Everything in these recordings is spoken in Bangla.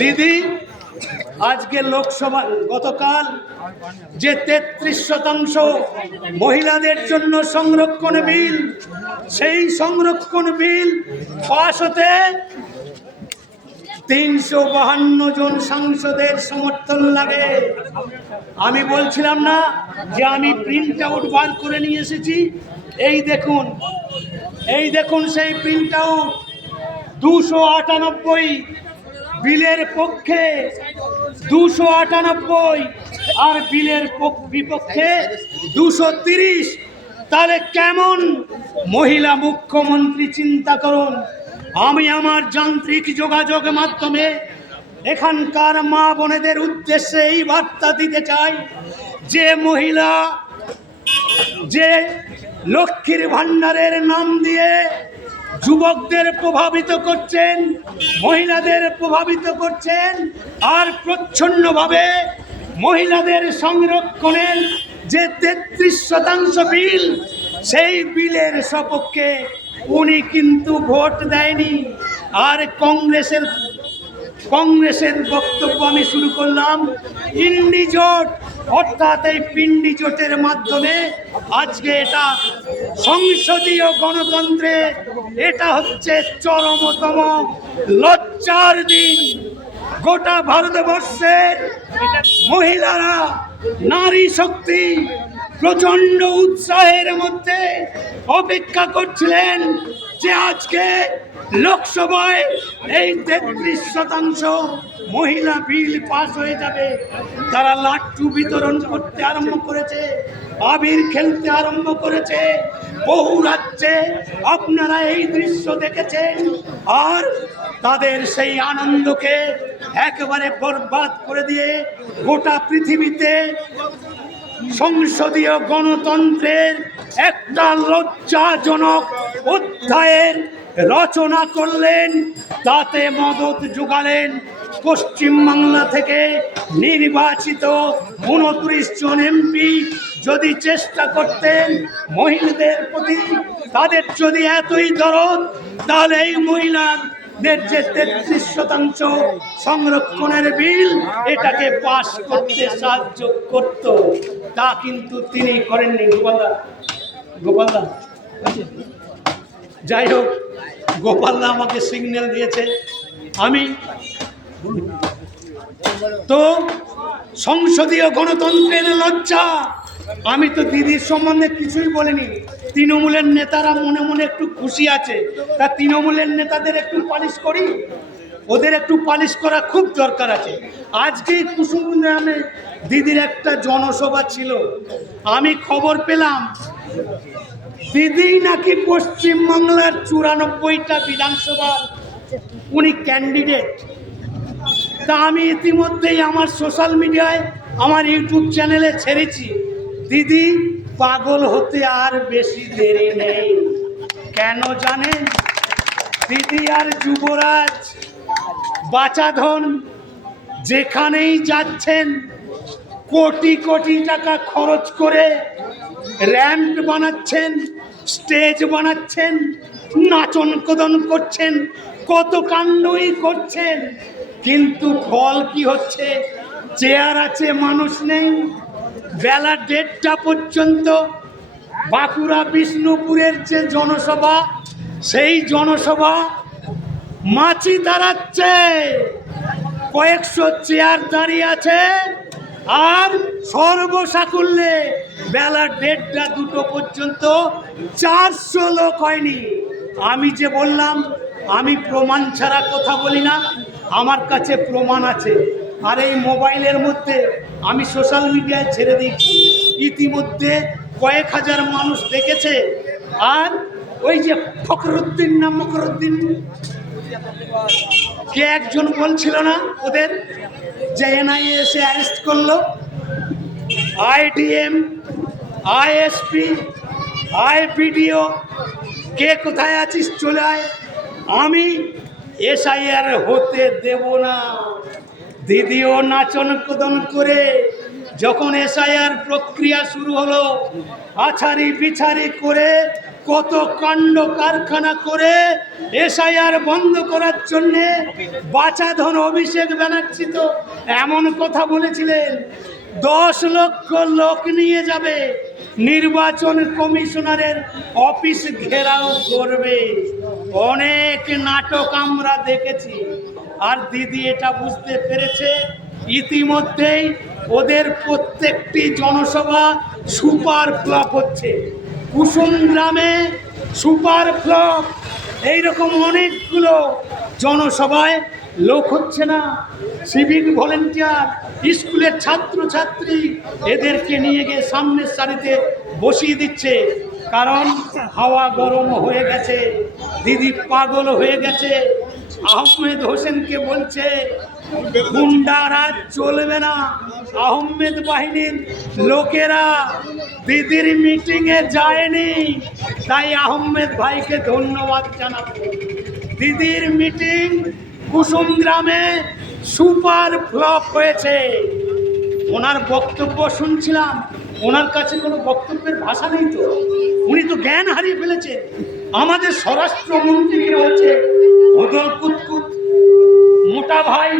দিদি আজকে লোকসভা গতকাল যে 33% মহিলাদের জন্য সংরক্ষণ বিল, সেই সংরক্ষণ বিল পাশ হতে 352 জন সাংসদের সমর্থন লাগে। আমি বলছিলাম না যে আমি প্রিন্ট আউট বার করে নিয়ে এসেছি। এই দেখুন সেই প্রিন্ট আউট। 298 বিলের পক্ষে 298 আর বিলের বিপক্ষে 230। তাহলে কেমন মহিলা মুখ্যমন্ত্রী চিন্তা করুন। আমি আমার যান্ত্রিক যোগাযোগ মাধ্যমে এখানকার মা বোনেদের উদ্দেশ্যে এই বার্তা দিতে চাই যে মহিলা যে লক্ষ্মীর ভান্ডারের নাম দিয়ে যুবকদের প্রভাবিত করছেন, মহিলাদের প্রভাবিত করছেন, আর প্রচ্ছন্নভাবে মহিলাদের সংরক্ষণের যে 33% বিল, সেই বিলের সপক্ষে উনি কিন্তু ভোট দেয়নি। আর কংগ্রেসের বক্তব্য আমি শুরু করলাম ইন্ডি জোট, অর্থাৎ এই পিন্ডি জোটের মাধ্যমে আজকে এটা সংসদীয় গণতন্ত্রে এটা হচ্ছে চরমতম লজ্জার দিন। গোটা ভারতবর্ষের মহিলারা, নারী শক্তি প্রচন্ড উৎসাহের মধ্যে অপেক্ষা করছিলেন যে আজকে লোকসভায় এই 33% মহিলা বিল পাস হয়ে যাবে। তারা লাট্টু বিতরণ করতে আরম্ভ করেছে, আবির খেলতে আরম্ভ করেছে। বহু রাজ্যে আপনারা এই দৃশ্য দেখেছেন, আর তাদের সেই আনন্দকে একেবারে বরবাদ করে দিয়ে গোটা পৃথিবীতে সংসদীয় গণতন্ত্রের একটা লজ্জাজনক অধ্যায়ের রচনা করলেন। তাতে মদত যোগালেন পশ্চিমবাংলা থেকে নির্বাচিত 29 জন এমপি। যদি চেষ্টা করতেন মহিলাদের প্রতি, তাদের যদি এতই দরদ, তাহলে এই মহিলাদের যে 33% সংরক্ষণের বিল, এটাকে পাশ করতে সাহায্য করত। তা কিন্তু তিনি করেননি। গোপালদা যাই হোক, গোপালদা আমাকে সিগন্যাল দিয়েছে। আমি তো সংসদীয় গণতন্ত্রের লজ্জা। আমি তো দিদির সম্বন্ধে কিছুই বলিনি। তৃণমূলের নেতারা মনে মনে একটু খুশি আছে, তা তৃণমূলের নেতাদের একটু পালিশ করি, ওদের একটু পালিশ করা খুব দরকার আছে। আজকেই কুসুমগ্রামে দিদির একটা জনসভা ছিল। আমি খবর পেলাম দিদি নাকি পশ্চিমবাংলার 94টা বিধানসভা উনি ক্যান্ডিডেট। তা আমি ইতিমধ্যেই আমার সোশ্যাল মিডিয়ায়, আমার ইউটিউব চ্যানেলে ছেড়েছি। দিদি পাগল হতে আর বেশি দেরি নেই। কেন জানেন? দিদি আর যুবরাজ বাচাধন যেখানেই যাচ্ছেন কোটি কোটি টাকা খরচ করে র্যাম্প বানাচ্ছেন, স্টেজ বানাচ্ছেন, নাচন কদন করছেন, কত কাণ্ডই করছেন। কিন্তু ফল কি হচ্ছে? চেয়ার আছে, মানুষ নেই। বেলা 1:30টা পর্যন্ত বাঁকুড়া বিষ্ণুপুরের যে জনসভা, সেই জনসভা মাছি দাঁড়াচ্ছে, কয়েকশো চেয়ার দাঁড়িয়ে আছে, আর সর্বসাকুল্যে বেলা 1:30-2টো পর্যন্ত 400 লোক হয়নি। আমি যে বললাম আমি প্রমাণ ছাড়া কথা বলি না, আমার কাছে প্রমাণ আছে। আর এই মোবাইলের মধ্যে আমি সোশ্যাল মিডিয়ায় ছেড়ে দিয়েছি, ইতিমধ্যে কয়েক হাজার মানুষ দেখেছে। আর ওই যে ফখরুদ্দিন না মকরুদ্দিন কে একজন বলছিল না ওদের, যে এনআইএ এসে অ্যারেস্ট করলো, আইডিএম, আইএসপি, আইপিডিও, কে কোথায় আছিস চলে আয়। আমি এসআইআর হতে দেব না। দিদিও নাচন কদন করে যখন এসআইআর প্রক্রিয়া শুরু হলো, আছাড়ি বিছাড়ি করে কত কাণ্ড কারখানা করে এসআইআর বন্ধ করার জন্যে বাচাধন অভিষেক ব্যানার্জি তো এমন কথা বলেছিলেন 10 লক্ষ লোক নিয়ে যাবে, নির্বাচন কমিশনারের অফিস ঘেরাও করবে। অনেক নাটক আমরা দেখেছি। আর দিদি এটা বুঝতে পেরেছে ইতিমধ্যেই ওদের প্রত্যেকটি জনসভা সুপার ফ্লপ হচ্ছে। কুসুম গ্রামে সুপার ফ্লপ, এইরকম অনেকগুলো জনসভায় লোক হচ্ছে না। সিভিক ভলেন্টিয়ার, স্কুলের ছাত্রছাত্রী এদেরকে নিয়ে গিয়ে সামনের সারিতে বসিয়ে দিচ্ছে, কারণ হাওয়া গরম হয়ে গেছে, দিদি পাগল হয়ে গেছে। আহমেদ হোসেনকে বলছে গুন্ডারাজ চলবে না। আহমেদ বাহিনীর লোকেরা দিদির মিটিংয়ে যায়নি, তাই আহমেদ ভাইকে ধন্যবাদ জানাবো। দিদির মিটিং কুসুম গ্রামে সুপার ফ্লপ হয়েছে। ওনার বক্তব্য শুনছিলাম, ওনার কাছে কোনো বক্তব্যের ভাষা নেই তো, উনি তো জ্ঞান হারিয়ে ফেলেছেন। আমাদের স্বরাষ্ট্রমন্ত্রীকে বলছে হদল কুতকুত, মোটা ভাই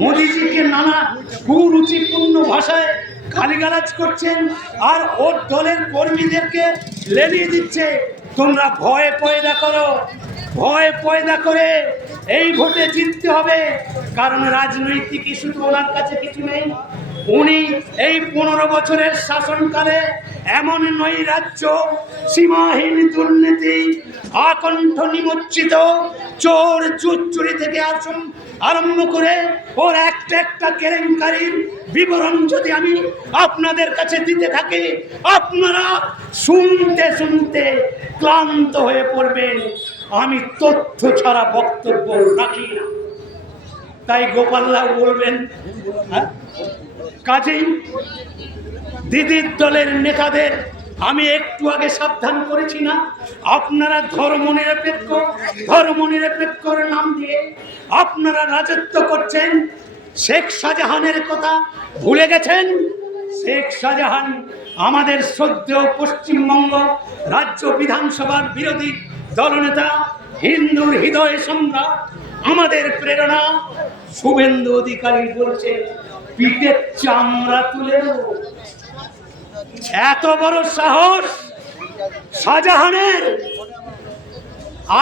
মোদিজিকে নানা কুরুচিপূর্ণ ভাষায় গালিগালাজ করছেন, আর ওর দলের কর্মীদেরকে লেলিয়ে দিচ্ছে তোমরা ভয় পয়দা করো, ভয় পয়দা করে এই ভোটে জিততে হবে। কারণ রাজনৈতিক ইস্যু তো ওনার কাছে কিছু নেই। উনি এই 15 বছরের শাসনকালে এমন নৈরাজ্য, সীমাহীন দুর্নীতি, আকণ্ঠ নিমজ্জিত চোর চুরি থেকে আরম্ভ করে ওর একটা একটা কেলেঙ্কারির বিবরণ যদি আমি আপনাদের কাছে দিতে থাকি, আপনারা শুনতে শুনতে ক্লান্ত হয়ে পড়বেন। আমি তথ্য ছাড়া বক্তব্য রাখি না, তাই গোপাললাল বলবেন। কাজেই দিদির দলের নেতাদের আমি একটু আগে সাবধান করেছি না, আপনারা ধর্মনিরপেক্ষর নাম দিয়ে আপনারা রাজত্ব করছেন। শেখ শাহজাহানের কথা ভুলে গেছেন? শেখ শাহজাহান আমাদের শ্রদ্ধেয় পশ্চিমবঙ্গ রাজ্য বিধানসভার বিরোধী দলনেতা, হিন্দুর হৃদয় সম্রাট, আমাদের প্রেরণা। শুভেন্দু অধিকারী বলছে পিঠের চামড়া তুলে দেব। এত বড় সাহস শাহজাহানের!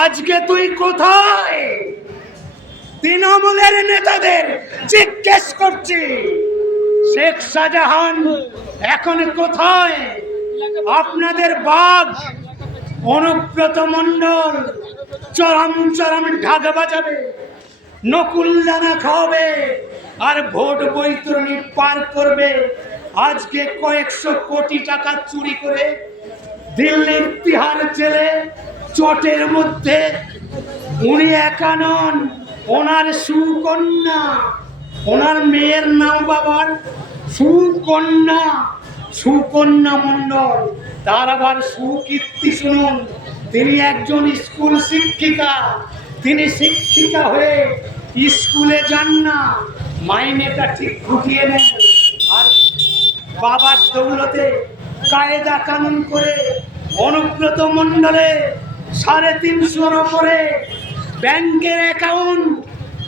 আজকে তুই কোথায়? তৃণমূলের নেতাদের জিজ্ঞেস করছি, শেখ শাহজাহান এখন কোথায়? আপনাদের বাঘ অনুব্রত মণ্ডল চরম চরম ঢাক বাজাবে, নকুলদানা খাওয়াবে, আর ভোট বৈতরণী পার করবে। আজকে কয়েকশো কোটি টাকা চুরি করে দিল্লির তিহার জেলে চটের মধ্যে উনি একা নন, ওনার সুকন্যা, ওনার মেয়ের নাম বাবার সুকন্যা, সুকন্যা মণ্ডল। তার আবার সুকীর্তি শুনুন, তিনি একজন স্কুল শিক্ষিকা। তিনি শিক্ষিকা হয়ে স্কুলে যান না, মাইনেটা ঠিক ঘুটিয়ে নেন, আর বাবার দৌলতে কায়দা কানুন করে অনুব্রত মণ্ডলে 350-র ওপরে ব্যাংকের অ্যাকাউন্ট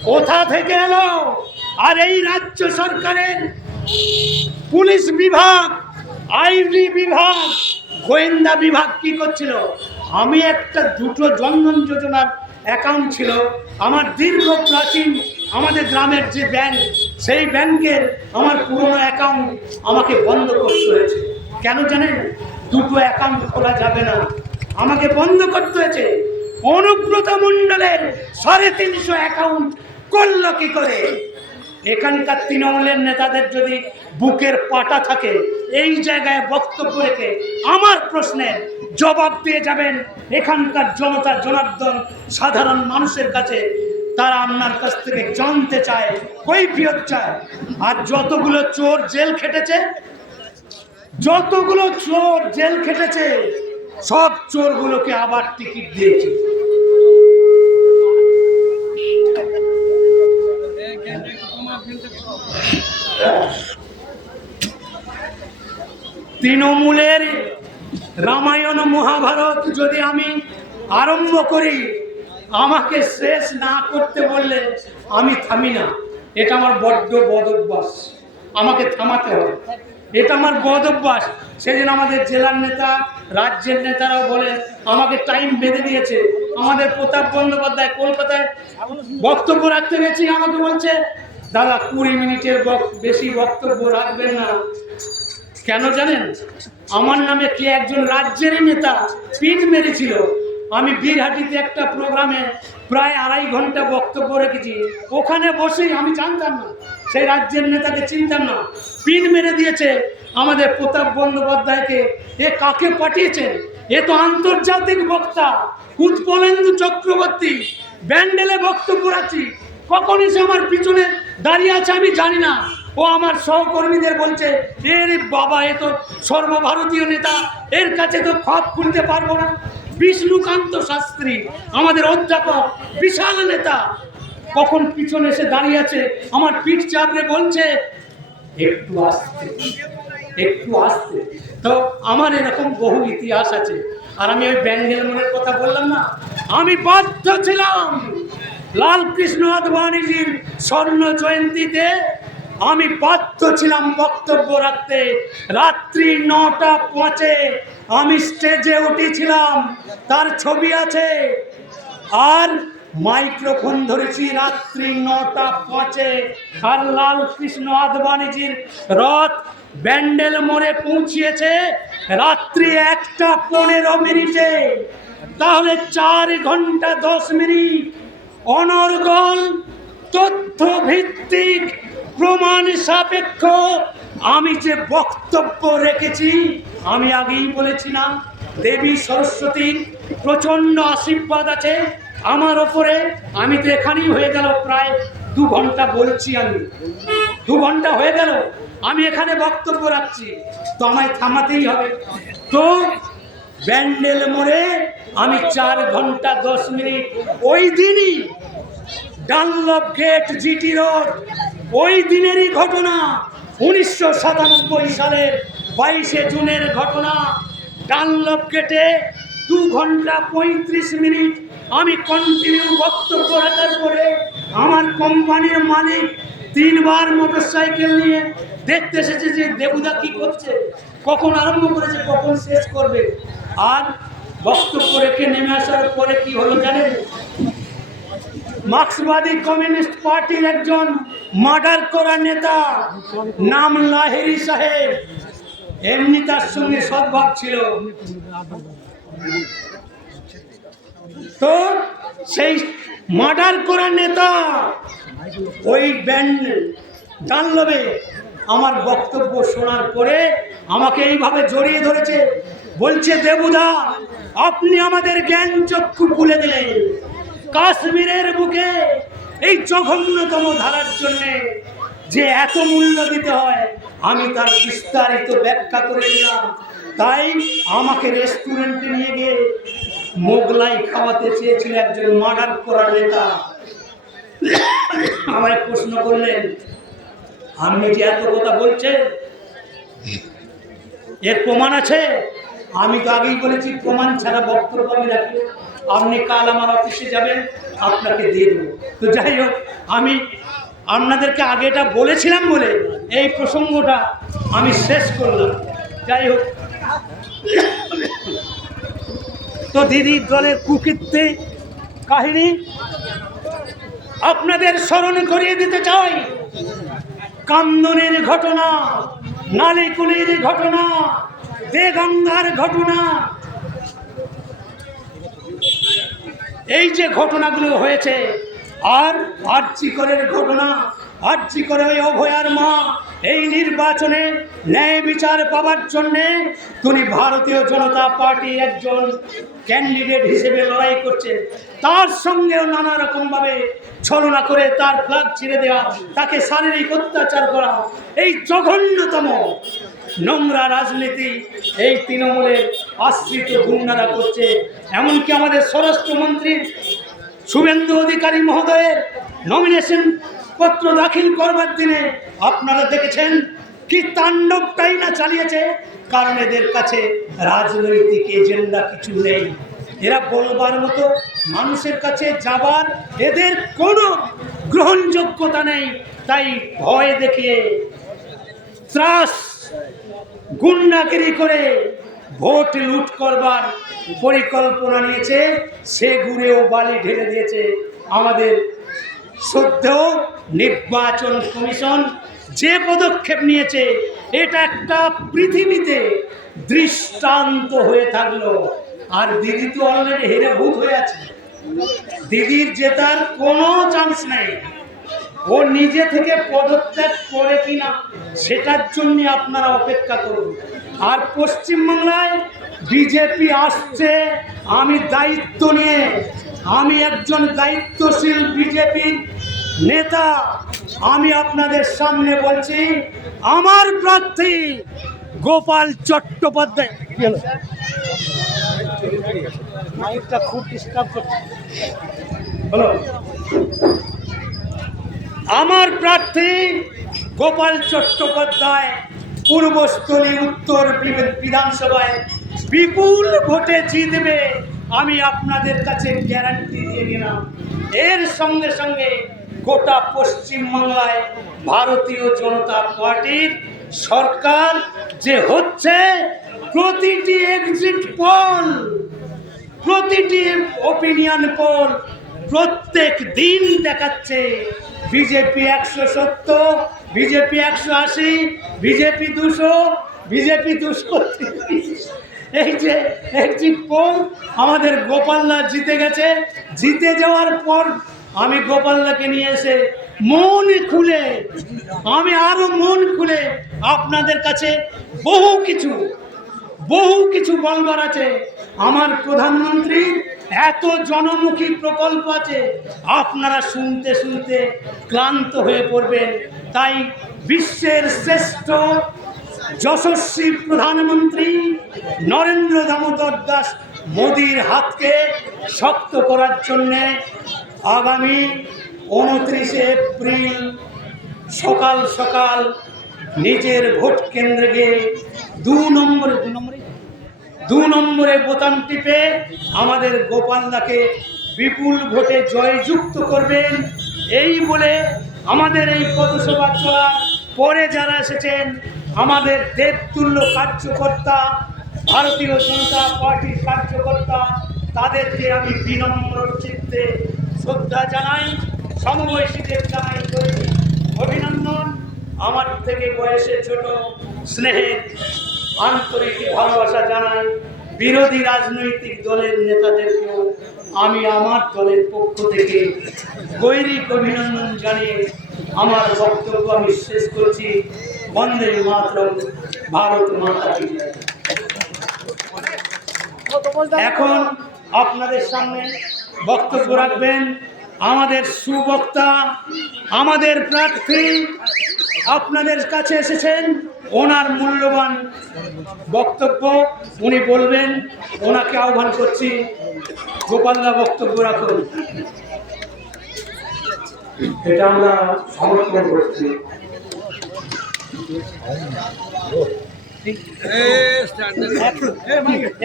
কোথা থেকে এলো? আর এই রাজ্য সরকারের পুলিশ বিভাগ, আইবি বিভাগ, গোয়েন্দা বিভাগ কি করছিল? আমি একটা দুটো জনধন যোজনার অ্যাকাউন্ট ছিল আমার, দীর্ঘ প্রাচীন আমাদের গ্রামের যে ব্যাংক, সেই ব্যাংকের আমার পুরনো অ্যাকাউন্ট আমাকে বন্ধ করতে হয়েছে। কেন জানেন? দুটো অ্যাকাউন্ট খোলা যাবে না, আমাকে বন্ধ করতে হয়েছে। অনুব্রত মণ্ডলের 350 অ্যাকাউন্ট করলো কি করে? এখানকার তৃণমূলের নেতাদের যদি বুকের পাটা থাকে, এই জায়গায় বক্তব্য রেখে আমার প্রশ্নের জবাব দিয়ে যাবেন এখানকার জনতা জনার্দন সাধারণ মানুষের কাছে। তারা আপনার কাছ থেকে জানতে চায়, কৈফিয়ত চায়। আর যতগুলো চোর জেল খেটেছে, সব চোরগুলোকে আবার টিকিট দিয়েছে। তৃণমূলের রামায়ণ মহাভারত যদি আমি আরম্ভ করি, আমাকে শেষ না করতে বললে আমি থামি না। এটা আমার বড্ড বদ অভ্যাস, আমাকে থামাতে হবে, এটা আমার বদ অভ্যাস। সেদিন আমাদের জেলার নেতা, রাজ্যের নেতারাও বলে আমাকে টাইম বেঁধে দিয়েছে। আমাদের প্রতাপ বন্দ্যোপাধ্যায় কলকাতায় বক্তব্য রাখতে গেছি, আমাকে বলছে দাদা 20 মিনিটের বেশি বক্তব্য রাখবেন না। কেন জানেন? আমার নামে কে একজন রাজ্যেরই নেতা পিন মেরেছিল। আমি বীরহাটিতে একটা প্রোগ্রামে প্রায় 2.5 ঘন্টা বক্তব্য রেখেছি। ওখানে বসেই আমি জানতাম না, সেই রাজ্যের নেতাকে চিনতাম না, পিন মেরে দিয়েছে আমাদের প্রতাপ বন্দ্যোপাধ্যায়কে। এ কাকে পাঠিয়েছেন? এ তো আন্তর্জাতিক বক্তা উৎপলেন্দু চক্রবর্তী, ব্যান্ডেলে বক্তব্য রাখছি, কখন এসে আমার পিছনে দাঁড়িয়ে আছে আমি জানি না। ও আমার সহকর্মীদের বলছে এর বাবা, এ তো সর্বভারতীয় নেতা, এর কাছে তো খপ খুলতে পারবো না। বিষ্ণুকান্ত শাস্ত্রী আমাদের অধ্যাপক, বিশাল নেতা, কখন পিছনে এসে দাঁড়িয়ে আছে, আমার পিঠ চাপড়ে বলছে একটু আসতে, একটু আসতে। তো আমার এরকম বহু ইতিহাস আছে। আর আমি ওই ব্যান্ডেল মনের কথা বললাম না, আমি বাধ্য ছিলাম লালকৃষ্ণ আদবানিজির স্বর্ণ জয়ন্তীতে, আমি বাধ্য ছিলাম বক্তব্য রাখতে। রাত্রি 9টা 5-এ আমি স্টেজে উঠেছিলাম, তার ছবি আছে। আর মাইক্রোফোন ধরেছি রাত্রি 9টা 5-এ। আর লালকৃষ্ণ আদবানিজির রথ ব্যান্ডেল মোড়ে পৌঁছিয়েছে রাত্রি 1টা 15 মিনিটে। তাহলে 4 ঘন্টা 10 মিনিট অনর্গল তথ্য ভিত্তিক প্রমাণ সাপেক্ষ আমি যে বক্তব্য রেখেছি। আমি আগেই বলেছিলাম দেবী সরস্বতীর প্রচণ্ড আশীর্বাদ আছে আমার ওপরে। আমি তো এখানেই হয়ে গেল প্রায় 2 ঘন্টা বলছি, আমি 2 ঘন্টা হয়ে গেল আমি এখানে বক্তব্য রাখছি, তো আমায় থামাতেই হবে। তো ব্যান্ডেল মোড়ে আমি 4 ঘন্টা 10 মিনিট, ওই দিনই ডানলপ গেট জিটি রোড, ওই দিনেরই ঘটনা, 1997 সালের 22শে জুনের ঘটনা। ডানলপ গেটে 2 ঘন্টা 35 মিনিট আমি কন্টিনিউ বক্তব্য রাখার পরে আমার কোম্পানির মালিক 3 বার মোটরসাইকেল নিয়ে দেখতে এসেছে যে দেবুদা কি করছে, কখন আরম্ভ করেছে, কখন শেষ করবে। আর বক্তব্য রেখে নেমে আসার পরে কি হলো জানেন? মার্ক্সবাদী কমিউনিস্ট পার্টির একজন মার্ডার করা নেতা, নাম লাহিড়ী সাহেব, এমনি তার সঙ্গে সদ্ভাব ছিল। তো সেই মার্ডার করা নেতা ওই ব্যান্ড ডানলবে আমার বক্তব্য শোনার পরে আমাকে এইভাবে জড়িয়ে ধরেছে, বলছে দেবুদা আপনি আমাদের জ্ঞান চক্ষু খুলে দিলেন। কাশ্মীরের বুকে এই জঘন্যতম ধারার জন্য যে এত মূল্য দিতে হয় আমি তার বিস্তারিত ব্যাখ্যা করেছিলাম। তাই আমাকে রেস্টুরেন্টে নিয়ে গিয়ে মোগলাই খাওয়াতে চেয়েছিল একজন মার্ডার করা নেতা। আমায় প্রশ্ন করলেন আপনি যে এত কথা বলছেন এর প্রমাণ আছে? আমি তো আগেই বলেছি প্রমাণ ছাড়া বক্তব্য আমি রাখি। আপনি কাল আমার অফিসে যাবেন, আপনাকে দিয়ে দেবো। তো যাই হোক, আমি আপনাদেরকে আগে এটা বলেছিলাম বলে এই প্রসঙ্গটা আমি শেষ করলাম। যাই হোক, তো দিদির দলের কুকীর্তি কাহিনী আপনাদের স্মরণ করিয়ে দিতে চাই। কান্দনের ঘটনা, নালিকুলির ঘটনা, দেগঙ্গার ঘটনা, এই যে ঘটনাগুলো হয়েছে, আর আরজিকরের ঘটনা, আরজিকরে ওই অভয়ার মা এই নির্বাচনে ন্যায় বিচার পাওয়ার জন্যে তিনি ভারতীয় জনতা পার্টির একজন ক্যান্ডিডেট হিসেবে লড়াই করছেন, তার সঙ্গেও নানা রকমভাবে ছলনা করে তার ফ্ল্যাগ ছিঁড়ে দেওয়া, তাকে শারীরিক অত্যাচার করা, এই জঘন্যতম নোংরা রাজনীতি এই তৃণমূলের আশ্রিত গুন্ডারা করছে। এমনকি আমাদের স্বরাষ্ট্রমন্ত্রী শুভেন্দু অধিকারী মহোদয়ের নমিনেশন পত্র দাখিল করবার দিনে আপনারা দেখেছেন কি তাণ্ডবটাই না চালিয়েছে, কারণ এদের কাছে রাজনৈতিক এজেন্ডা কিছু নেই। এরা বলবার মতো মানুষের কাছে যাবার এদের কোনো গ্রহণযোগ্যতা নেই। তাই ভয় দেখিয়ে ত্রাস গুন্ডাগিরি করে ভোট লুট করবার পরিকল্পনা নিয়েছে। সে ঘুরেও বালি ঢেলে দিয়েছে আমাদের শ্রদ্ধেয় নির্বাচন কমিশন। যে পদক্ষেপ নিয়েছে এটা একটা পৃথিবীতে দৃষ্টান্ত হয়ে থাকলো। আর দিদি তো অলরেডি হেরে ভূত হয়ে আছে, দিদির জেতার কোনো চান্স নেই। ও নিজে থেকে পদত্যাগ করে কিনা সেটার জন্য আপনারা অপেক্ষা করুন। আর পশ্চিমবাংলায় বিজেপি আসছে, আমি দায়িত্ব নিয়ে, আমি একজন দায়িত্বশীল বিজেপির নেতা, আমি আপনাদের সামনে বলছি আমার প্রার্থী গোপাল চট্টোপাধ্যায়। মাইকটা খুব ডিস্টার্ব করছে। হ্যালো, আমার প্রার্থী গোপাল চট্টোপাধ্যায় পূর্বস্থলী উত্তর বিধানসভায় বিপুল ভোটে জিতবে, আমি আপনাদের কাছে গ্যারান্টি দিয়ে দিলাম। এর সঙ্গে সঙ্গে গোটা পশ্চিমবাংলায় ভারতীয় জনতা পার্টির সরকার যে হচ্ছে, প্রতিটি এক্সিট পোল, প্রতিটি ওপিনিয়ন পোল প্রত্যেক দিন দেখাচ্ছে বিজেপি 170, বিজেপি 180, বিজেপি 200, বিজেপি 230। এই যে এক্সিট পোল, আমাদের গোপালদা জিতে গেছে। জিতে যাওয়ার পর আমি গোপালদাকে নিয়ে এসে মন খুলে, আমি আরো মন খুলে আপনাদের কাছে বহু কিছু বলবার আছে। আমার প্রধানমন্ত্রীর এত জনমুখী প্রকল্প আছে, আপনারা শুনতে শুনতে ক্লান্ত হয়ে পড়বেন। তাই বিশ্বের শ্রেষ্ঠ যশস্বী প্রধানমন্ত্রী নরেন্দ্র দামোদর দাস মোদির হাতকে শক্ত করার জন্যে আগামী 29 এপ্রিল সকাল সকাল নিজের ভোট কেন্দ্রে গিয়ে 2 নম্বরে বোতাম টিপে আমাদের গোপালদাকে বিপুল ভোটে জয়যুক্ত করবেন। এই বলে আমাদের এই পথসভা চলার পরে যারা এসেছেন, আমাদের দেবতুল্য কার্যকর্তা, ভারতীয় জনতা পার্টির কার্যকর্তা, তাদেরকে আমি বিনম্র চিত্তে শ্রদ্ধা জানাই, সমবয়সীদের জানাই অভিনন্দন। আমার থেকে বয়সে ছোট, স্নেহের আন্তরিক ভালোবাসা জানাই। বিরোধী রাজনৈতিক দলের নেতাদেরকেও আমি আমার দলের পক্ষ থেকে গৈরিক অভিনন্দন জানিয়ে আমার বক্তব্য আমি শেষ করছি। বন্দে মাতরম, ভারত মাতা কি জয়। এখন আপনাদের সামনে বক্তব্য রাখবেন আমাদের সুবক্তা, আমাদের প্রার্থী আপনাদের কাছে এসেছেন, ওনার মূল্যবান বক্তব্য উনি বলবেন। ওনাকে আহ্বান করছি, গোপালদা বক্তব্য রাখুন। এটা আমরা সমর্থন করছি।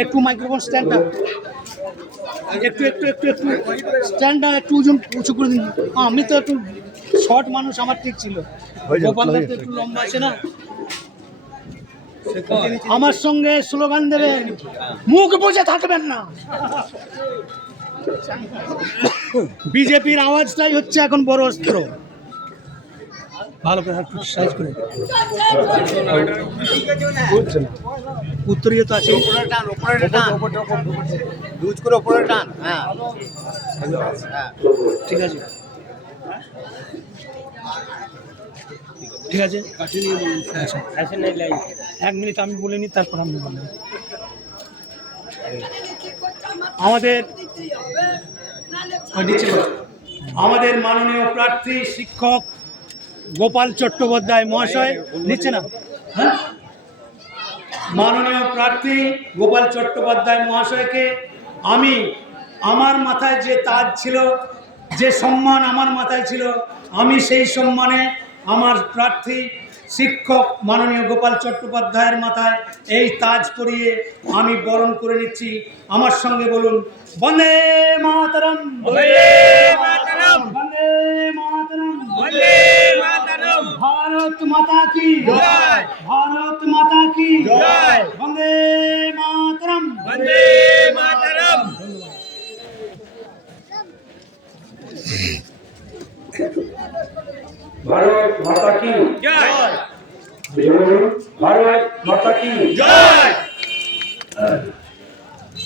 একটু মাইক্রোফোন স্ট্যান্ডটা একটু স্ট্যান্ডটা একটু উঁচু করে দিন। আমি তো একটু শর্ট মানুষ, আমার ঠিক ছিল। গোপালদা তো একটু লম্বা আছে না। আমার সঙ্গে স্লোগান দেবেন, মুখ বুজে থাকবেন না। বিজেপির আওয়াজটাই হচ্ছে এখন বড় অস্ত্র। ভালো করে একটু সাইজ করে উত্তরীয় তো আছে, ঠিক আছে ঠিক আছে। 1 মিনিট আমি বলে নিই, তারপর আপনি বলবেন। আমাদের মাননীয় প্রার্থী শিক্ষক গোপাল চট্টোপাধ্যায় মহাশয় নিচ্ছে না, হ্যাঁ, মাননীয় প্রার্থী গোপাল চট্টোপাধ্যায় মহাশয়কে আমি, আমার মাথায় যে তাজ ছিল, যে সম্মান আমার মাথায় ছিল, আমি সেই সম্মানে আমার প্রার্থী শিক্ষক মাননীয় গোপাল চট্টোপাধ্যায়ের মাথায় এই তাজ পরিয়ে আমি বরণ করে নিচ্ছি। আমার সঙ্গে বলুন, বন্দে মাতরম, বন্দে মাতরম, বন্দে মাতরম, বন্দে মাতরম, ভারত মাতা কি জয়, ভারত মাতা কি জয়, বন্দে মাতরম, বন্দে মাতরম। ভারত মাতা কি জয়, ভারত মাতা কি জয়।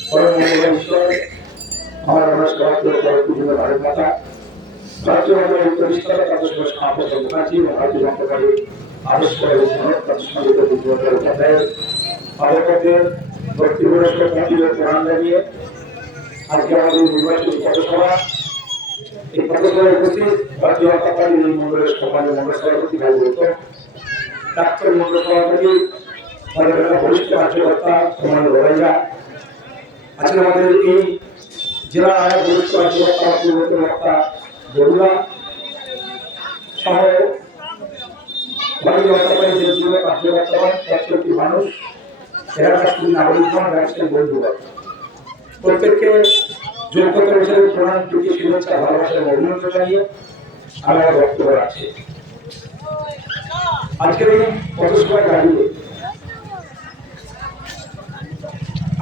পরম মঙ্গল ঈশ্বর আমার নমস্কার ভারত মাতা ভারতীয় প্রতিষ্ঠাতা তাদের সঙ্গে সমাপন মুখার্জি এবং ভারতীয় জনতা পার্টির আবিষ্কার তাদের সঙ্গে আবেদকের ভক্তিবরস্ক মন্দিরের প্রধান জানিয়ে আজকে আমাদের নির্বাচিত পথসভা এই পথসভায় উপস্থিত ভারতীয় জনতা পার্টির এই মন্ডলের সম্মানীয় মন্ডল সভাপতি ভাই গৌতম, ডাক্তার মন্ডল সভাপতি আমাদের বরিষ্ঠ কার্যকর্তা সম্মানীয় লড়াইয়া আজকে আমাদের এই জেলা বরিষ্ঠ কার্যকর্তা পূর্বতন বক্তা বরুণা সহ ভারতীয় জনতা পার্টির যে যুব কার্যকর্তাগণ, প্রত্যেকটি মানুষ, এলাকার শুধু নাগরিকগণ, ব্যবসায়ী বন্ধুগণ, প্রত্যেককে যোগ্যতা হিসেবে প্রধান প্রীতি শুভেচ্ছা ভালোবাসা এবং অভিনন্দন জানিয়ে আমি আমার বক্তব্য রাখছি। আজকের এই পথসভায় দাঁড়িয়ে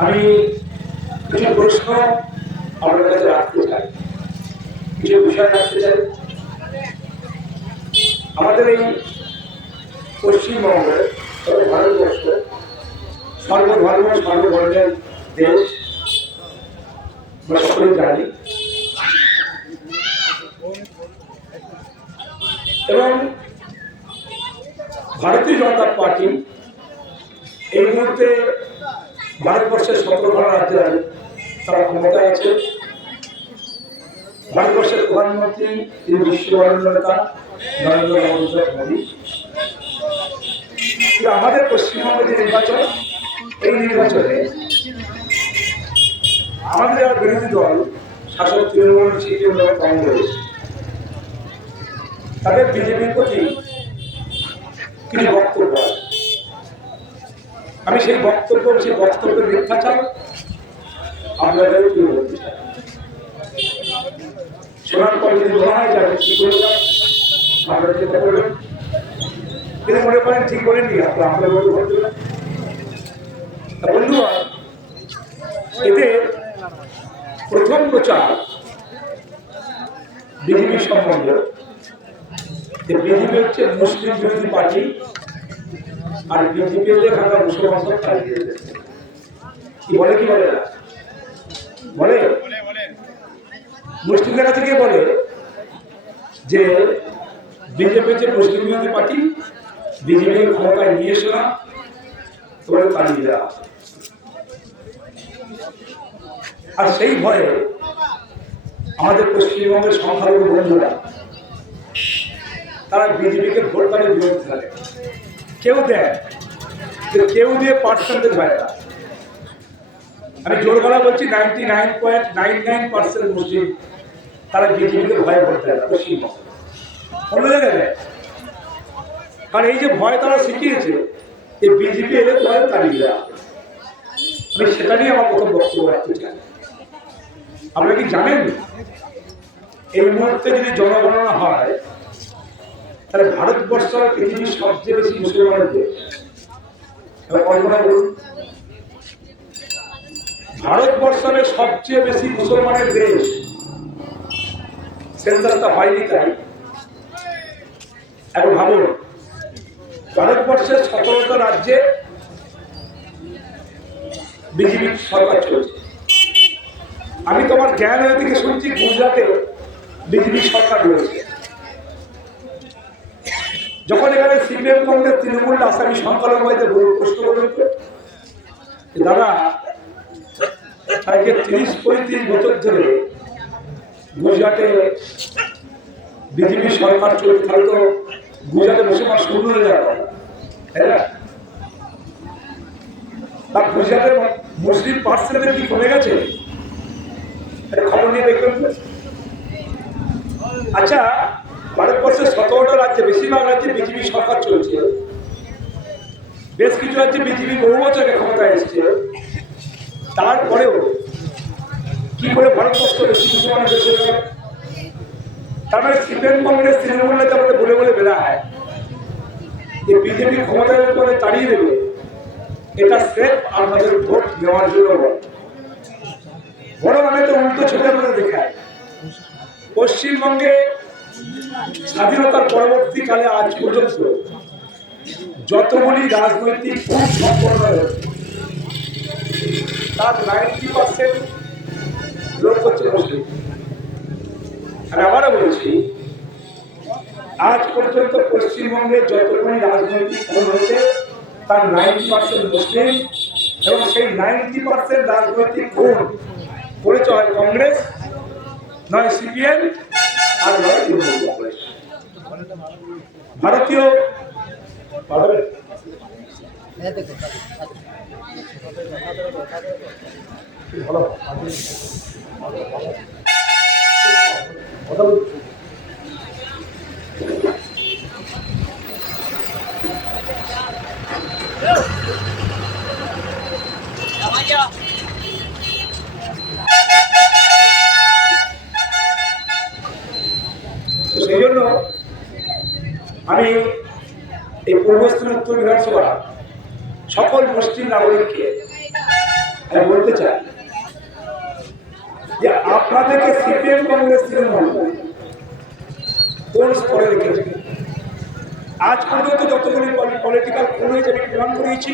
আমি কিছু প্রশ্ন আপনার কাছে রাখতে চাই, কিছু বিষয় রাখতে চাই। আমাদের এই পশ্চিমবঙ্গের তবে ভারতবর্ষ সর্বধর্ম সর্ববর্ণের দেশ, আমরা সকলেই জানি, এবং ভারতীয় জনতা পার্টি এই মুহূর্তে ভারতবর্ষের 17টা রাজ্যে তারা ক্ষমতায় আছে। ভারতবর্ষের প্রধানমন্ত্রী তিনি বিশ্ববরেণ্য নেতা নরেন্দ্র মোদী। কিন্তু আমাদের পশ্চিমবঙ্গের যে নির্বাচন, এই নির্বাচনে আমাদের যারা বিরোধী দল, শাসক তৃণমূল, সিপিএম এবং কংগ্রেস, তাদের বিজেপির প্রতি কিছু বক্তব্য আছে। আমি সেই বক্তব্যের মিথ্যাচার আপনাদের তুলে ধরতে চাই। শোনার পর যদি বলা হয় যাবে কি করে আপনারা চিন্তা করবেন, কিন্তু মনে করেন ঠিক বলেননি আপনার বলতে বলতে বন্ধুরা, এতে প্রথম প্রচার বিজেপি সম্বন্ধে। বিজেপি হচ্ছে মুসলিম বিরোধী পার্টি, আর বিজেপি এখানে মুসলমান চালিয়ে দিয়েছে। কি বলে কি বলে না বলে মুসলিমদের কাছে গিয়ে বলে যে বিজেপি হচ্ছে মুসলিম বিরোধী পার্টি, বিজেপি ক্ষমতায় নিয়ে এসো না, তোমরা চালিয়ে দেওয়া। আর সেই ভয়ে আমাদের পশ্চিমবঙ্গের সংখ্যালঘু বন্ধুরা তারা বিজেপিকে ভোট দানে বিরোধী থাকে। কেউ দেয়, কেউ দিয়ে পার্সেন্টেজ হয় না। আমি জোর গলা বলছি 99.99% মুসলিম তারা বিজেপিকে ভয় ভোট দেয় না পশ্চিমবঙ্গে, অন্য জায়গায় দেয়। কারণ এই যে ভয় তারা শিখিয়েছে, এই বিজেপি এলে ভয় তাড়িয়ে দেওয়া। আমি সেটা নিয়ে আমার প্রথম বক্তব্য রাখতে চাই। আপনারা কি জানেন এই মুহূর্তে যদি জনগণনা হয়, তাহলে ভারতবর্ষ পৃথিবীর সবচেয়ে বেশি মুসলমানের দেশ। কল্পনা করুন, ভারতবর্ষের সবচেয়ে বেশি মুসলমানের দেশ, সেন্সাসটা হয়নি তাই। এখন ভাবুন, ভারতবর্ষের 17টা রাজ্যে বিজেপি সরকার চলছে। আমি তোমার জ্ঞান হয়ে থেকে শুনছি গুজরাটে বিজেপি সরকার রয়েছে। যখন এখানে সিপিএম, কংগ্রেস, তৃণমূল, আসামি সংখ্যালঘু ভাইদের প্রশ্ন করবেন, দাদা আজকে 30-35 বছর ধরে গুজরাটে বিজেপি সরকার চলছে, তাহলে তো গুজরাটে মুসলমান শূন্য হয়ে যাবে, তাই না? তা গুজরাটের মুসলিম পার্সেন্টেজ কি কমে গেছে? খবর নিয়ে দেখবেন। আচ্ছা, ভারতবর্ষের 17টা রাজ্যে, বেশিরভাগ রাজ্যে বিজেপি সরকার চলছে, বেশ কিছু রাজ্যে বিজেপি বহু বছর আগে ক্ষমতায় এসেছে, তারপরেও কি করে ভারতবর্ষ তার মানে সিপিএম কংগ্রেস তৃণমূল নেতা বলে বলে বেড়ায় যে বিজেপি ক্ষমতায় করে তাড়িয়ে দেবে, এটা স্রেফ আমাদের ভোট নেওয়ার জন্য বরং আমি তো উল্টো ছবিটা আমাদের দেখায়। পশ্চিমবঙ্গে স্বাধীনতার পরবর্তীকালে আজ পর্যন্ত যতগুলি রাজনৈতিক ভোট সম্পন্ন হয়েছে তার 90% লোক হচ্ছে মুসলিম। আমি আবারও বলছি, আজ পর্যন্ত পশ্চিমবঙ্গে যতগুলি রাজনৈতিক ভোট হয়েছে তার 90% মুসলিম, এবং সেই 90% রাজনৈতিক ভোট করেছে হয় কংগ্রেস, নয় সিপিএম, আর নয় তৃণমূল কংগ্রেস। ভারতীয় সেই জন্য আমি এই পূর্বস্থলীর উত্তর বিধানসভা সকল মুসলিম নাগরিককে আমি বলতে চাই যে আপনাদেরকে সিপিএম কংগ্রেস তৃণমূল কোন স্তরে রেখেছে। আজ পর্যন্ত যতগুলি পলিটিক্যাল খুন হয়েছে আমি প্রমাণ করিয়েছি,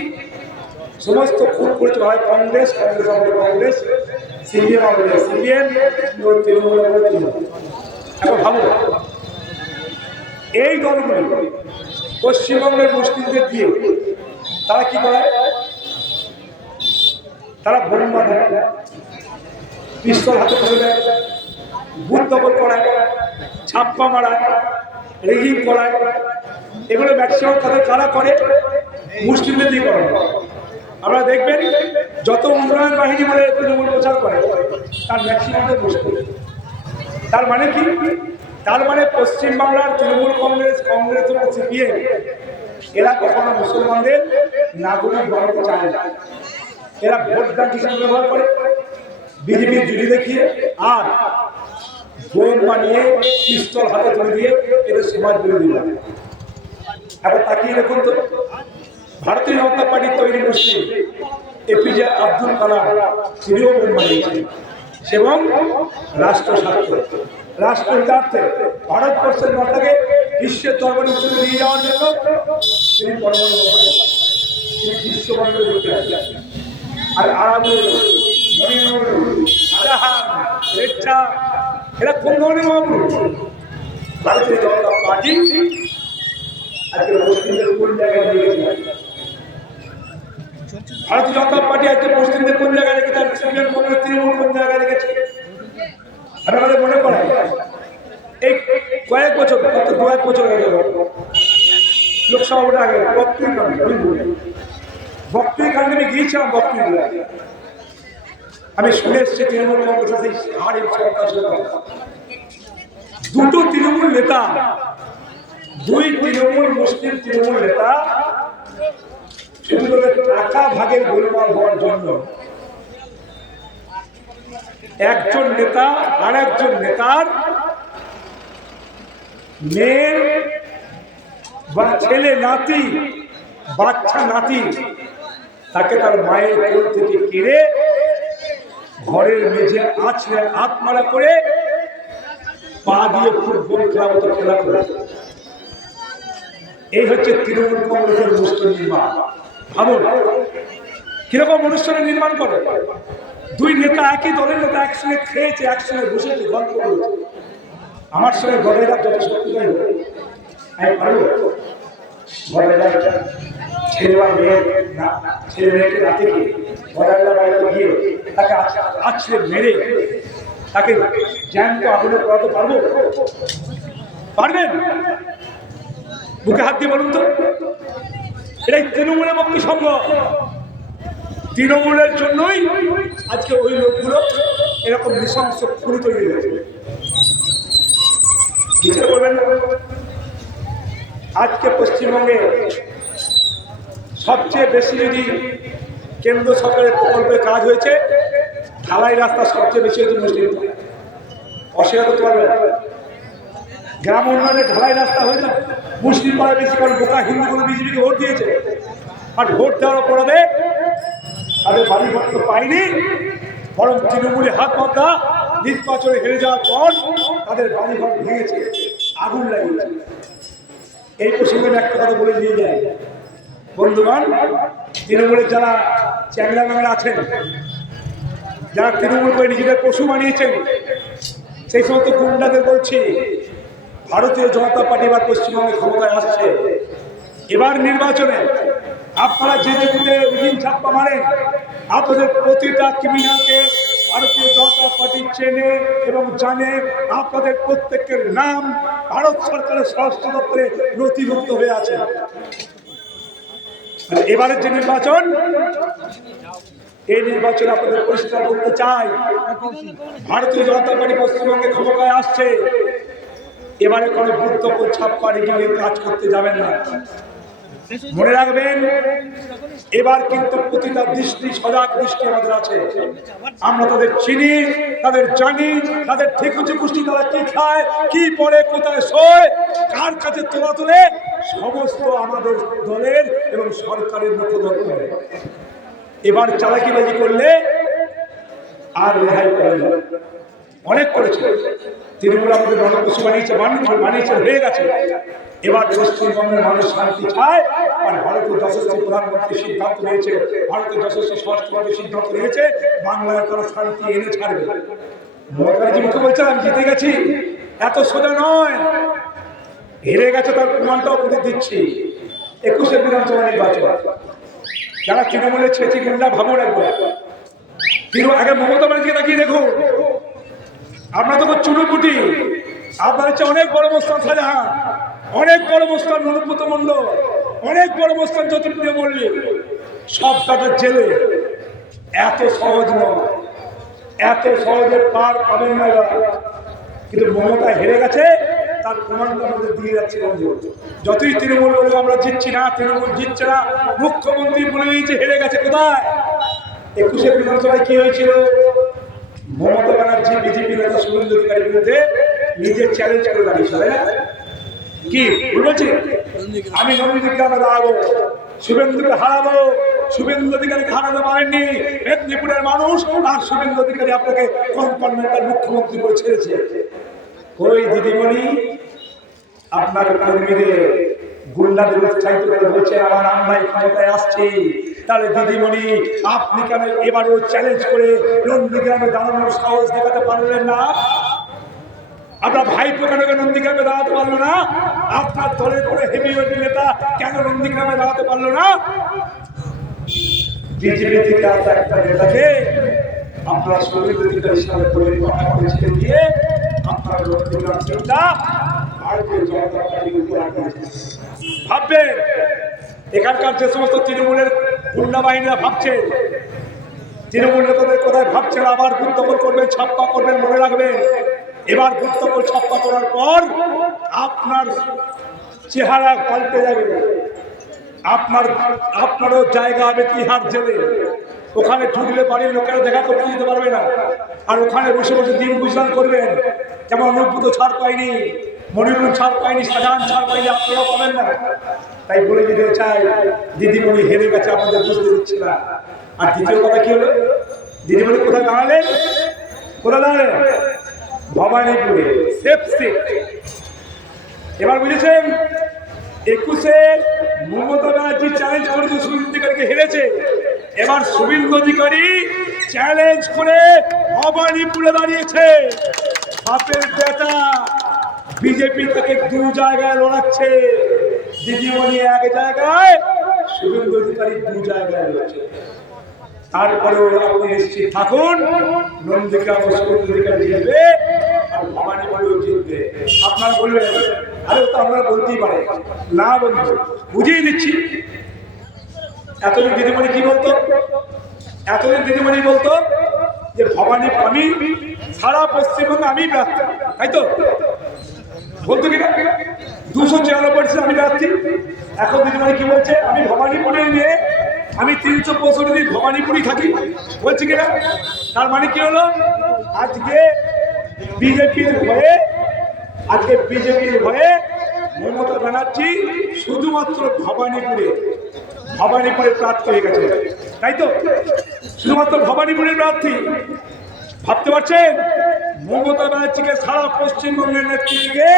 সমস্ত খুন করেছে হয় কংগ্রেস, কংগ্রেস আমাদের কংগ্রেস, সিপিএম আমাদের সিপিএম, তৃণমূল আমাদের তৃণমূল। এখন ভাবো এই দলগুলি পশ্চিমবঙ্গের মুসলিমদের দিয়ে তারা কি করে? তারা বোম বাঁধে, পিস্তল হাতে তুলে দেয়, বুথ দখল করায়, ছাপ্পা মারায়, রেগিং করায়। এগুলো ম্যাক্সিমাম তাদের কারা করে? মুসলিমদের দিয়ে করা। আপনারা দেখবেন যত উন্নয়ন বাহিনী বলে তৃণমূল প্রচার করে তার ম্যাক্সিমামদের মুসলিম। তার মানে কি? তার মানে পশ্চিমবাংলার তৃণমূল কংগ্রেস, কংগ্রেস এবং সিপিএম এরা কখনো মুসলমানদের নাগরিক বানাতে চায় না। এরা ভোট ব্যাংক হিসেবে ব্যবহার করে, বিজেপির জুড়ি দেখিয়ে আর বোম বানিয়ে পিস্তল হাতে তুলে দিয়ে এদের সমাজ বিরোধী বানায়। এখন তাকিয়ে দেখুন তো, ভারতীয় জনতা পার্টির তৈরি মুসলিম এপিজে আব্দুল কালাম তিনিও বোম বানিয়েছেন, এবং রাষ্ট্র স্বার্থ, রাষ্ট্র হিতার্থে ভারতবর্ষের মাথাকে বিশ্বের দরবারে উঁচু নিয়ে যাওয়ার জন্য তিনি পরমাণু তিনি বিশ্ববঙ্গে করতে আসছেন। আর আরাবুল, এরা কোন ধরনের মহাপুরুষ? ভারতীয় জনতা পার্টি আজকে মুসলিমদের কোন জায়গায় নিয়ে গেছে? ভারতীয় জনতা পার্টি আজকে মুসলিমদের কোন জায়গায় রেখেছে? আর সিপিএম কংগ্রেস তৃণমূল কোন জায়গায় রেখেছে? আমাদের মনে পড়ে এই কয়েক বছর, গত 2-1 বছর আগে লোকসভা ভোটের আগে বক্তব্য কাণ্ডে আমি গিয়েছিলাম। বক্তব্য আমি শুনে এসেছি তৃণমূল কংগ্রেসের দুটো তৃণমূল নেতা, দুই তৃণমূল মুসলিম তৃণমূল নেতা শুধু টাকা ভাগের গোলমাল হওয়ার জন্য একজন নেতা আর একজন নেতার মেয়ের বা ছেলে নাতি, বাচ্চা নাতি, তাকে তার মায়ের কোল থেকে কেড়ে ঘরের মেঝে আছড়ে আত্মারা করে পা দিয়ে ফুটবল খেলা মতো খেলা করে। এই হচ্ছে তৃণমূল কংগ্রেসের অনুষ্ঠান নির্মাণ। ভাবুন কিরকম অনুষ্ঠানে নির্মাণ করে। দুই নেতা, একই দলের নেতা একসঙ্গে খেয়েছে, একসঙ্গে বসেছে, গল্প করেছে। আমার সঙ্গে ঘরের যত শক্তিটাই হবে আমি পারবো ঘরের ছেলে বা মেয়ের না, ছেলে মেয়েকে রাতে গিয়ে ঘরের বাড়িতে গিয়ে তাকে আছড়ে মেরে তাকে জ্যান্ত আগুনে পড়াতে পারবো? পারবেন? বুকে হাত দিয়ে বলুন তো। এটাই তৃণমূলের পক্ষে সম্ভব। তৃণমূলের জন্যই আজকে ওই লোকগুলো এরকম নৃশংস খুনি তৈরি হয়েছে। আজকে পশ্চিমবঙ্গে সবচেয়ে বেশি যদি কেন্দ্র সরকারের প্রকল্পে কাজ হয়েছে, ঢালাই রাস্তা সবচেয়ে বেশি হয়েছে মুসলিম। অস্বীকার করতে পারবে না। গ্রাম উন্নয়নে ঢালাই রাস্তা হয়েছে মুসলিম পাড়ায় বেশি, কারণ বোকা হিন্দুগুলো বিজেপিকে ভোট দিয়েছে। আর ভোট দেওয়ার অপরাধে তাদের বাড়ি ঘর তো পায়নি, বরং তৃণমূলে হাত পাতা নির্বাচনে হেরে যাওয়ার পর তাদের বাড়ি ঘর ভেঙেছে, আগুন লাগিয়েছে। এই প্রসঙ্গে একটা কথা বলে নিয়ে যায়, বন্ধুগণ, তৃণমূলের যারা চ্যাংলা ম্যাংলা আছেন, যারা তৃণমূল করে নিজেদের পশু বানিয়েছেন, সেই সমস্ত গুন্ডাদের বলছি, ভারতীয় জনতা পার্টি এবার পশ্চিমবঙ্গে ক্ষমতায় আসছে। এবার নির্বাচনে আপনারা যে বুথে রুটিন ছাপ্পা মারেন, আপনাদের প্রতিটা ক্রিমিনালকে ভারতীয় জনতা পার্টি চেনে এবং জানে। আপনাদের প্রত্যেকের নাম ভারত সরকারের স্বরাষ্ট্র দপ্তরে নথিভুক্ত হয়ে আছে। এবারের যে নির্বাচন, এই নির্বাচনে আপনাদের পরিষ্কার করতে চাই, ভারতীয় জনতা পার্টি পশ্চিমবঙ্গে ক্ষমতায় আসছে। এবারে কোনো গুরুত্বপূর্ণ ছাপ্পা রেখে কাজ করতে যাবেন না। মনে রাখবেন, এবার কিন্তু প্রতিটা দৃষ্টি, সজাগ দৃষ্টি আমাদের আছে। আমরা তাদের চিনি, তাদের জানি, তাদের ঠিকুচি পুষ্টি, তারা কি খায়, কি পরে, কোথায় শোয়, কার কাছে তোলা তোলে, সমস্ত আমাদের দলের এবং সরকারের মুখোদর করে। এবার চালাকিবাজি করলে আর রেহাই করে না। অনেক করেছে তৃণমূল, আমাদের রণপশু বানিয়েছে হয়ে গেছে। এবার পশ্চিমবঙ্গের মানুষ শান্তি চায়, আর ভারতের যশস্বী প্রধানমন্ত্রী সিদ্ধান্ত নিয়েছে, ভারতের যশস্বী স্বরাষ্ট্রমন্ত্রী সিদ্ধান্ত নিয়েছে, বাংলায় তারা শান্তি এনে ছাড়বে। মমতা ব্যানার্জি মুখে বলছে আমি জিতে গেছি, এত সোজা নয়। হেরে গেছে তার প্রমাণটাও আপনাদের দিচ্ছি। 21 বিধানসভা নির্বাচন, যারা তৃণমূলের ছেচি গুন্ডা ভাবুন একবার, আগে মমতা ব্যানার্জিকে তাকিয়ে দেখুন। আপনার তো চুনুপুটি, আপনার হচ্ছে অনেক বড় মোস্তান শাহজাহান, অনেক বড় মোস্তান অনুব্রত মণ্ডল, অনেক বড় মোস্তান জ্যোতিপ্রিয় মল্লিক, সব তাদের জেলে। এত সহজ নয়, এত সহজে পার পাবেন না। কিন্তু মমতা হেরে গেছে, তার প্রমাণটা আমাদের দিয়ে যাচ্ছে। যতই তৃণমূল বলবো আমরা জিতছি না, তৃণমূল জিতছে না, মুখ্যমন্ত্রী বলে দিয়েছে হেরে গেছে। কোথায় 21 বিধানসভায় কি হয়েছিল? মমতা ব্যানার্জি বিজেপি নেতা শুভেন্দু অধিকারীর বিরুদ্ধে নিজের চ্যালেঞ্জ করে দাঁড়িয়েছিল। কি বলছি? আমি নন্দীগ্রামে দাঁড়াবো, শুভেন্দুকে হারাবো। শুভেন্দু অধিকারীকে হারাতে পারেননি মেদিনীপুরের মানুষ, আর শুভেন্দু অধিকারী আপনাকে কম্পার্টমেন্টাল মুখ্যমন্ত্রী করে ছেড়েছে। ওই দিদিমণি আপনার কর্মীদের গুন্ডাদের উৎসাহিত করে বলছে আবার আমরাই ক্ষমতায় আসছি। তাহলে দিদিমণি আপনি কেন এবারও চ্যালেঞ্জ করে নন্দীগ্রামে দাঁড়ানোর সাহস দেখাতে পারলেন না? আপনার ভাইপো কেন নন্দীগ্রামে দাঁড়াতে পারলো না? আপনার দলের করে হেভিওয়েট নেতা কেন নন্দীগ্রামে দাঁড়াতে পারলো না? বিজেপি থেকে আসা একটা নেতাকে আপনারা শরীর অধিকারীর সাথে কথা বলেছিলেন দিয়ে আপনার নন্দীগ্রাম চিন্তা ভারতীয় জনতা পার্টির উপর ভাববেন। এখানকার যে সমস্ত তৃণমূলের গুন্ডা বাহিনীরা ভাবছেন, তৃণমূল নেতাদের কোথায় ভাবছেন আবার গুপ্তকর করবেন, ছাপ্পা করবেন, মনে রাখবেন এবার গুপ্তকর ছাপ্পা করার পর আপনার চেহারা পাল্টে যাবে। আপনারও জায়গা হবে তিহার জেলে। ওখানে ঢুকলে বাড়ির লোকেরা দেখা করতে দিতে পারবে না, আর ওখানে বসে বসে দিন গুজরান করবেন। যেমন অনুব্রত ছাড় পায়নি, মনিরুল ছাড় পায়নি, শাহজাহান ছাড় পায়নি, আপনারাও পাবেন না। তাই বলে দিতে চাই, দিদিমণি হেরে গেছে, আমাদের বুঝতে দিচ্ছে না। আর দ্বিতীয় কথা কি হলো, দিদিমণি কোথায় দাঁড়ালেন? কোথায় দাঁড়ালেন? ভবানীপুরে, সেফ সিট। এবার বুঝেছেন, 21-এ মমতা ব্যানার্জি চ্যালেঞ্জ করেছে, শুভেন্দু অধিকারীকে হেরেছে। এবার শুভেন্দু অধিকারী চ্যালেঞ্জ করে ভবানীপুরে দাঁড়িয়েছে। বাপের বেটা বিজেপি তাকে 2 জায়গায় লড়াচ্ছে, দিদিমণি 1 জায়গায়, শুভেন্দু অধিকারী 2 জায়গায় লড়ছে। তারপরেও আপনি নিশ্চিত থাকুন, নন্দীগ্রাম শুভেন্দু অধিকারী জিতবে আর ভবানীপুরেও জিতবে। আপনারা বলবেন আরে তো আমরা বলতেই পারে না, বন্ধু বুঝিয়ে দিচ্ছি। এতদিন দিদিমণি কি বলতো? এতদিন দিদিমণি বলতো যে ভবানী, আমি সারা পশ্চিমবঙ্গে আমি ব্যস্ত, তাই তো বলতো কিনা? 294 আমি যাচ্ছি। এখন দিদিমণি কি বলছে, আমি ভবানীপুরে নিয়ে আমি 365 দিন ভবানীপুরই থাকি বলছি কিনা। তার মানে কি হলো, আজকে বিজেপির ভয়ে মমতা ব্যানার্জি শুধুমাত্র ভবানীপুরে প্রার্থী হয়ে গেছে, তাই তো? শুধুমাত্র ভবানীপুরের প্রার্থী। ভাবতে পারছেন, মমতা ব্যানার্জিকে সারা পশ্চিমবঙ্গের নেতৃত্বে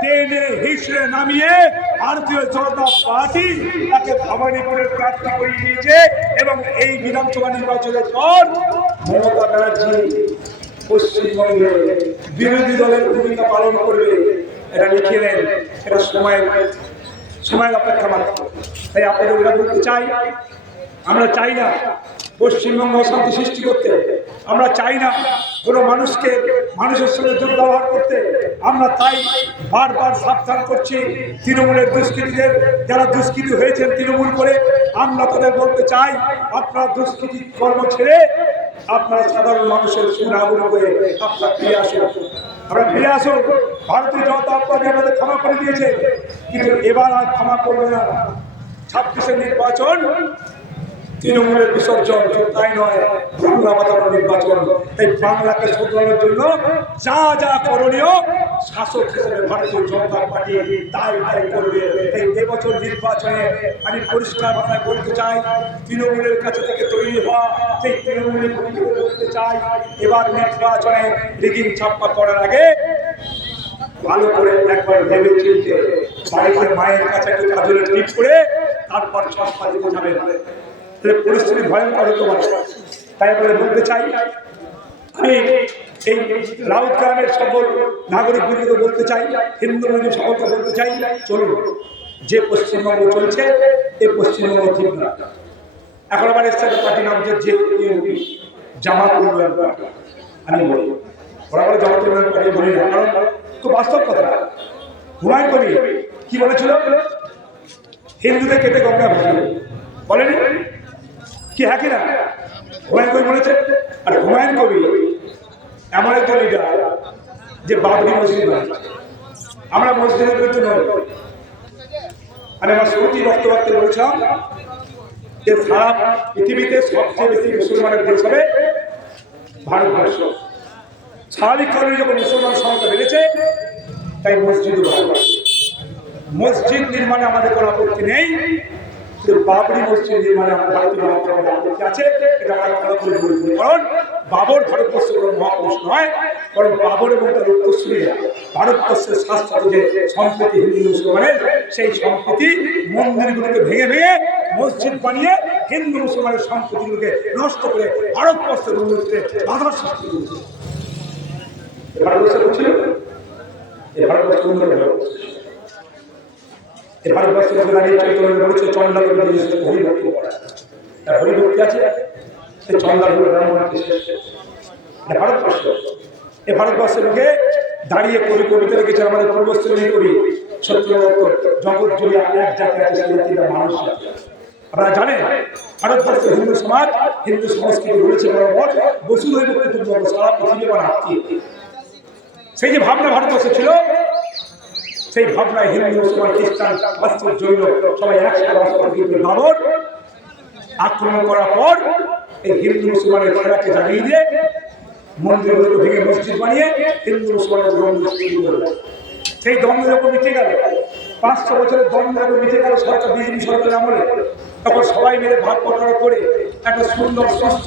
টেনে হিসেবে নামিয়ে ভারতীয় জনতা পার্টি তাকে ভবানীপুরের প্রার্থী করে দিয়েছে। এবং এই বিধানসভা নির্বাচনের পর মমতা ব্যানার্জি পশ্চিমবঙ্গে বিরোধী দলের ভূমিকা পালন করবে, এটা লিখে নেন। এটা সময়ের অপেক্ষা মাত্র। তাই আপনাদের বলতে চাই, আমরা চাই না পশ্চিমবঙ্গ অশান্তি সৃষ্টি করতে, আমরা চাই না কোনো মানুষের সঙ্গে দুর্ব্যবহার করতে। আমরা তাই বারবার সাবধান করছি তৃণমূলের দুষ্কৃতীদের, যারা দুষ্কৃতী হয়েছেন তৃণমূল করে, আমরা তাদের বলতে চাই, আপনারা দুষ্কৃতী কর্ম ছেড়ে আপনারা সাধারণ মানুষের সুনাগরিক হয়ে আপনারা ফিরে আসুন। আমরা ফিরে আসুন। ভারতীয় জনতা পার্টি আমাদের ক্ষমা করে দিয়েছে, কিন্তু এবার আর ক্ষমা করবে না। 26-এর নির্বাচন তৃণমূলের বিসর্জন, তাই নয় বাংলা বাঁচানোর নির্বাচন। এই বাংলাকে শুধরানোর জন্য যা যা করণীয় শাসক হিসেবে ভারতীয় জনতা পার্টি তাই করবে। এই এবছর নির্বাচনে আমি পরিষ্কার ভাষায় বলতে চাই, তৃণমূলের কাছে থেকে তৈরি হওয়া সেই তৃণমূলের ভূমিকা বলতে চাই, এবার নির্বাচনে রিগিং ছাপ্পা করার আগে ভালো করে একবার ভেবে চিনতে বাড়িতে মায়ের কাছে একটু কাজলের টিপ করে তারপর ছক্কা দিতে যাবে, পরিস্থিতি ভয়ঙ্কর হতে পারে। তাই বলে বলতে চাই, আমি এই রাউত গ্রামের সকল নাগরিক বৃন্দকে বলতে চাই, হিন্দু মুসলিম সকলকে বলতে চাই, চলুন, যে পশ্চিমবঙ্গ চলছে এই পশ্চিমবঙ্গ ঠিক না। এখন আমার স্থায়ী পার্টি নাম যে জামাত উন্নয়ন পার্টি। আমি বলি ওরা বলে জামাত উন্নয়ন পার্টি বলি না, কারণ খুব বাস্তব কথা। হুমায়ুন কবির কি বলেছিল, হিন্দুদের কেটে গঙ্গা ভাসিয়ে বলেনি কি? হ্যাঁ কিনা? হুমায়ুন কবির বলেছে। আর হুমায়ুন কবির এমন একটা লিডার যে বাবরি মসজিদ, আমরা মসজিদের বিরুদ্ধে নয়। আমি আমার শুরুতেই বক্তব্যে বলেছিলাম যে সারা পৃথিবীতে সবচেয়ে বেশি মুসলমানের দেশ হবে ভারতবর্ষ। স্বাভাবিক কারণে যখন মুসলমান সংখ্যা বেড়েছে, তাই মসজিদ নির্মাণে আমাদের কোনো আপত্তি নেই, কিন্তু বাবরি মসজিদ নির্মাণে ভারতীয় আপত্তি আছে। এটা আমরা ভালো করে বলবো, কারণ বাবর ভারতবর্ষের কোনো মহাপুরুষ নয়, কারণ বাবর এবং তার উত্তরসূরিরা ভারতবর্ষের শাস্ত্র যে সম্প্রীতি হিন্দু মুসলমানের, সেই সম্প্রীতি মন্দিরগুলোকে ভেঙে ভেঙে মসজিদ বানিয়ে হিন্দু মুসলমানের সম্প্রীতিগুলোকে নষ্ট করে ভারতবর্ষের উন্নতিতে বাধার সৃষ্টি করেছে। ভারতবর্ষে বলছিল ভারতবর্ষ উন্নত ভারতবর্ষের দাঁড়িয়ে চৈতন্য বলেছে চন্ডাল হরিভক্তি করা, তার হরিভক্তি আছে, সে চন্ডাল ভারতবর্ষ। এই ভারতবর্ষের লোকে দাঁড়িয়ে কবি কবিতা লিখেছে, আমাদের পূর্বশ্রেণী কবি সত্যব্রত, জগৎ জুড়ে এক জাতি আছে, মানুষ। আপনারা জানেন ভারতবর্ষের হিন্দু সমাজ, হিন্দু সংস্কৃতি রয়েছে বরাবর বসুধৈব কুটুম্বকম, সারা পৃথিবী আমার আত্মীয়। সেই যে ভাবনা ভারতবর্ষে ছিল, সেই ভাবনায় হিন্দু মুসলমান খ্রিস্টান পাশ্চাত্য জৈন সবাই একসাথে বাবর আক্রমণ করার পর এই হিন্দু মুসলমানের খেলাকে জানিয়ে দিয়ে মন্দিরগুলোকে ভেঙে মসজিদ বানিয়ে হিন্দু মুসলমানের দ্বন্দ্ব শুরু করল। সেই দ্বন্দ্ব যখন মিটে গেল, 500 বছরের দ্বন্দ্ব যখন মিটে গেল সরকার, বিজেপি সরকারের আমলে, তখন সবাই মিলে ভাগ বটরা করে একটা সুন্দর সুস্থ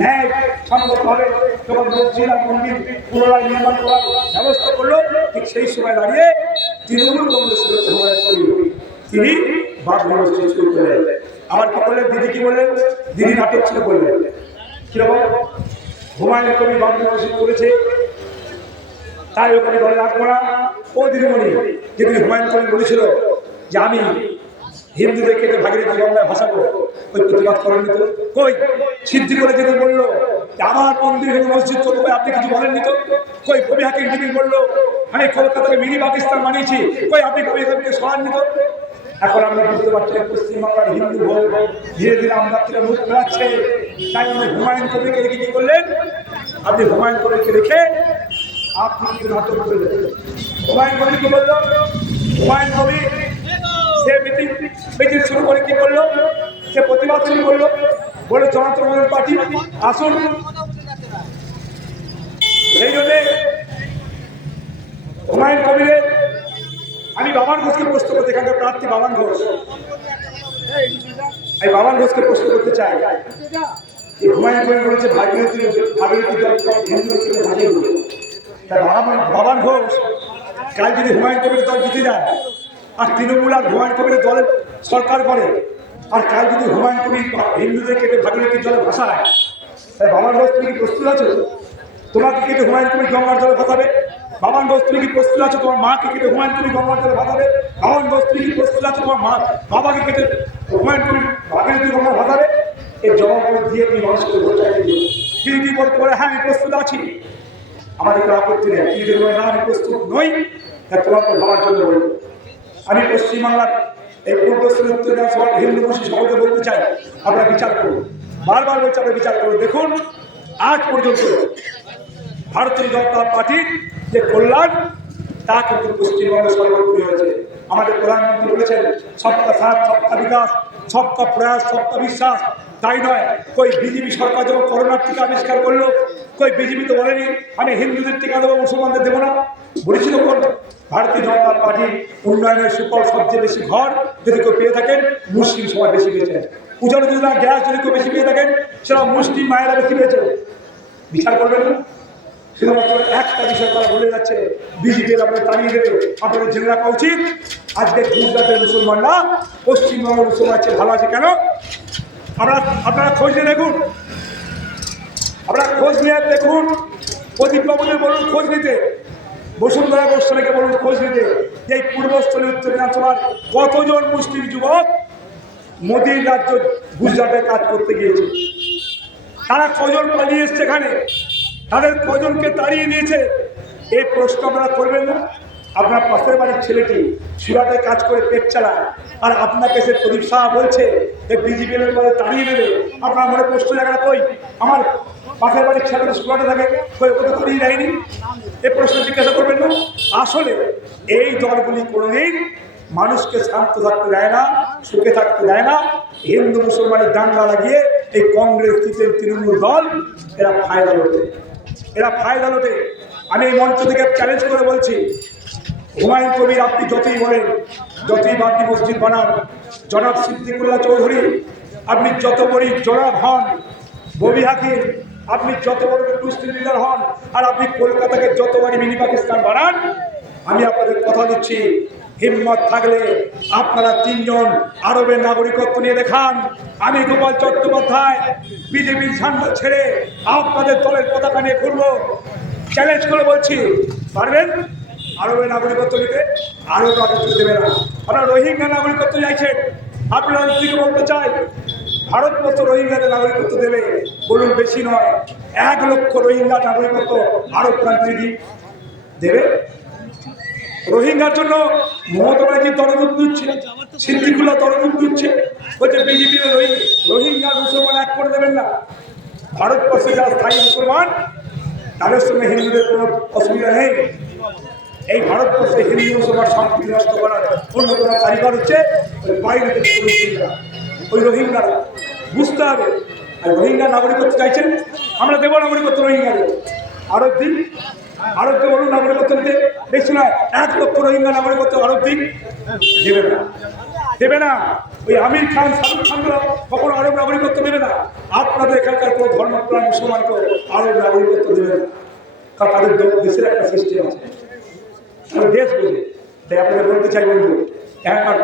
ন্যায় সম্মতভাবে যখন মসজিদ আর মন্দির পুনরায় নির্মাণ করার ব্যবস্থা করলো, ঠিক সেই সময় দাঁড়িয়ে তৃণমূল কংগ্রেসের তিনি বাবরি মসজিদ শুরু করলেন। আবার কি করলেন? দিদি কি বললেন? দিদি নাটক ছিল বললেন কিরকম? হুমায়ুন কবির বাবরি মসজিদ করেছে, তাই ওখানে দলে রাখবো না। ও দিদিমণি, যেদিন হুমায়ুন কবির বলেছিল যে আমি হিন্দুদের কেটে ভাগীরথী গঙ্গায় ভাসাবো, ওই প্রতিবাদ করেননি তো? কই সিদ্ধি করে যেদিন বললো আমার মন্দির হিন্দু মসজিদ করবো, আপনি কিছু বলেননি তো? কই কবি হাকিম যেদিন বললো আমি কলকাতাকে মিনি পাকিস্তান বানিয়েছি, কই আপনি কবি হাকিমকে সরাননি তো? এখন আমরা বুঝতে পারছি পশ্চিমবাংলার হিন্দু ভোট ধীরে ধীরে আমরা থেকে মুখ ফেরাচ্ছে। তাই আপনি হুমায়ুন কবিরকে রেখে কি করলেন? আপনি হুমায়ুন কবিরকে রেখে আপনি নাটক করলেন। হুমায়ুন কবির কি বলল? হুমায়ুন কবির সে মিটিং শুরু করে কি করলো, সে প্রতিবাদ শুরু করলো, বলে জনতা দল পার্টি আসুন। সেই জন্যে হুমায়ুন কবিরের আমি বাবান ঘোষকে প্রশ্ন করতে, এখানকার প্রার্থী বাবান ঘোষ, আমি বাবান ঘোষকে প্রশ্ন করতে চাই। হুমায়ুন কবির বলেছে ভাগীরথী বাবান ঘোষ কাল যদি হুমায়ুন কবিরের দল জিতে যায় আর তৃণমূল আর হুমায়ুন কবিরের দলের সরকার করে, আর কাল যদি হুমায়ুন কবির হিন্দুদের কেটে ভাগীরথীর জলে ভাসায়, তাই বাবান ঘোষ তুমি কি প্রস্তুত আছো? তোমাকে কেটে হুমায়ুন কবির গঙ্গার জলে ভাসাবে? বাবান ঘোষ তুমি কি প্রস্তুত আছো তোমার মাকে কেটে হুমায়ুন কবির গঙ্গার জলে ভাসাবে? বাবান ঘোষ তুমি কি প্রস্তুত আছো তোমার মা বাবাকে কেটে হুমায়ুন কবির ভাগীরথীর গঙ্গা ভাসাবে? এই জবাবগুলো দিয়ে তুমি মানুষকে বোঝাই দিও। যদি বলতে পারে হ্যাঁ আমি প্রস্তুত আছি, আমাদের কোনো আপত্তি নেই। যদি বলে না আমি প্রস্তুত নই, তা তোমাকে ভাবার জন্য বলবো। আমি পশ্চিমবাংলার এই পূর্বস্থলী উত্তর হিন্দু মুসলিম সমাজে বলতে চাই, আপনারা বিচার করুন। বারবার বলছে আপনারা বিচার করুন। দেখুন আজ পর্যন্ত ভারতীয় জনতা পার্টির যে কল্যাণ তা কিন্তু পশ্চিমবঙ্গে সর্বোপরি হয়েছে। আমাদের প্রধানমন্ত্রী বলেছেন সবকা সাথ সবকা বিকাশ, সবকা প্রয়াস সবকা বিশ্বাস। তাই নয়, কই বিজেপি সরকার যখন করোনার টিকা আবিষ্কার করলো, কই বিজেপি তো বলেনি আমি হিন্দুদের টিকা দেবো মুসলমানদের দেবো না। বলেছিল কোন ভারতীয় জনতা পার্টির উন্নয়নের সুফল সবচেয়ে বেশি ঘর যদি কেউ পেয়ে থাকেন মুসলিম সমাজ বেশি পেয়েছে। উজ্জ্বল যোজনা গ্যাস যদি কেউ বেশি পেয়ে থাকেন সেটা মুসলিম মায়েরা বেশি পেয়েছে। বিচার করবেন না? শুধুমাত্র একটা বিষয় তারা বলে যাচ্ছে বিজেপি আপনাদের তাড়িয়ে দেবে। আপনাদের জেনে রাখা উচিত আজকে গুজরাটের মুসলমানরা পশ্চিমবঙ্গের মুসলমান চেয়ে ভালো আছে কেন? আপনারা খোঁজ নিয়ে দেখুন, আপনারা খোঁজ নিয়ে দেখুন। প্রদীপ বাবুদের বলুন খোঁজ নিতে, বসুন্ধরা গোস্বামীকে বলুন খোঁজ নিতে, যে এই পূর্বস্থলী উত্তর দিনাজপুরের কতজন মুসলিম যুবক মোদীর রাজ্য গুজরাটে কাজ করতে গিয়েছে, তারা কজন পালিয়ে এসছে এখানে, তাদের কজনকে তাড়িয়ে দিয়েছে। এই প্রশ্ন আপনারা করবেন না? আপনার পাশের বাড়ির ছেলেটি সুরাটে কাজ করে পেট চালায়, আর আপনাকে সে প্রদীপ শাহ বলছে যে বিজেপি তাড়িয়ে দেবে। আপনার মনে প্রশ্ন জায়গাটা কই? আমার পাশের বাড়ির ছেলেটা সুরাটে থাকে, কই ওকে তো তাড়িয়ে দেয়নি। এই প্রশ্ন জিজ্ঞাসা করবেন না? আসলে এই দলগুলি কোনোদিন মানুষকে শান্ত থাকতে দেয় না, সুখে থাকতে দেয় না। হিন্দু মুসলমানের দাঙ্গা লাগিয়ে এই কংগ্রেস তৃণমূল দল এরা ফায়দা লোটে, এরা ফায়দা লোটে। আমি এই মঞ্চ থেকে চ্যালেঞ্জ করে বলছি, হুমায়ুন কবির আপনি যতই বলেন, যতই বাবরি মসজিদ বানান, জনাব সিদ্দিকুল্লাহ চৌধুরী আপনি যত বড়ই জনাব হন, ববি হাকিম আপনি যত বড় মুসলিম লিডার হন, আর আপনি কলকাতাকে যতবারই মিনি পাকিস্তান বানান, আমি আপনাদের কথা দিচ্ছি হিম্মত থাকলে আপনারা তিনজন আরবের নাগরিকত্ব নিয়ে দেখান। আমি গোপাল চট্টোপাধ্যায় বিজেপির ঝান্ডা ছেড়ে আপনাদের দলের পতাকা নিয়ে ঘুরবো। চ্যালেঞ্জ করে বলছি, পারবেন আরবের নাগরিকত্ব নিতে? আরব নাগরিকত্ব দেবে না। আপনারা রোহিঙ্গা নাগরিকত্ব চাইছেন, আপনারা দিকে বলতে চাই ভারতবর্ষ রোহিঙ্গাদের নাগরিকত্ব দেবে, বলুন বেশি নয় 1 লক্ষ রোহিঙ্গা নাগরিকত্ব আরব কান্ট্রি দেবে। রোহিঙ্গার জন্য মমতা ব্যানার্জি তরদুপ দিচ্ছে, সিদ্দিকুল্লাহ তরদুপ দিচ্ছে, বলছে বিজেপির রোহিঙ্গা মুসলমান এক করে দেবেন না। ভারতবর্ষে যারা স্থায়ী মুসলমান তাদের সঙ্গে হিন্দুদের কোনো অসুবিধা নেই। এই ভারতবর্ষে হিন্দু মুসলমান সম্পত্তি নষ্ট করার অন্যতম কারিগর হচ্ছে ওই বাইরে থেকে ওই রোহিঙ্গারা। বুঝতে হবে। আর রোহিঙ্গা নাগরিকত্ব চাইছেন, আমরা দেবো নাগরিকত্ব রোহিঙ্গাদের। আরব দিন, আরবকে বলুন নাগরিকত্ব নিতে, বেশি নয় 1 লক্ষ রোহিঙ্গা নাগরিকত্ব আরব দিন, দেবে না, দেবে না। ওই আমির খান শাহরুখ খানরা কখনো আরব নাগরিকত্ব দেবে না। আপনাদের এখানকার কোনো ধর্মপ্রাণ মুসলমানকে আরব নাগরিকত্ব দেবে না, কারণ তাদের দেশের একটা সিস্টেম আছে, তাদের দেশ বোঝে। তাই আপনাদের বলতে চাই বন্ধু, এখানকার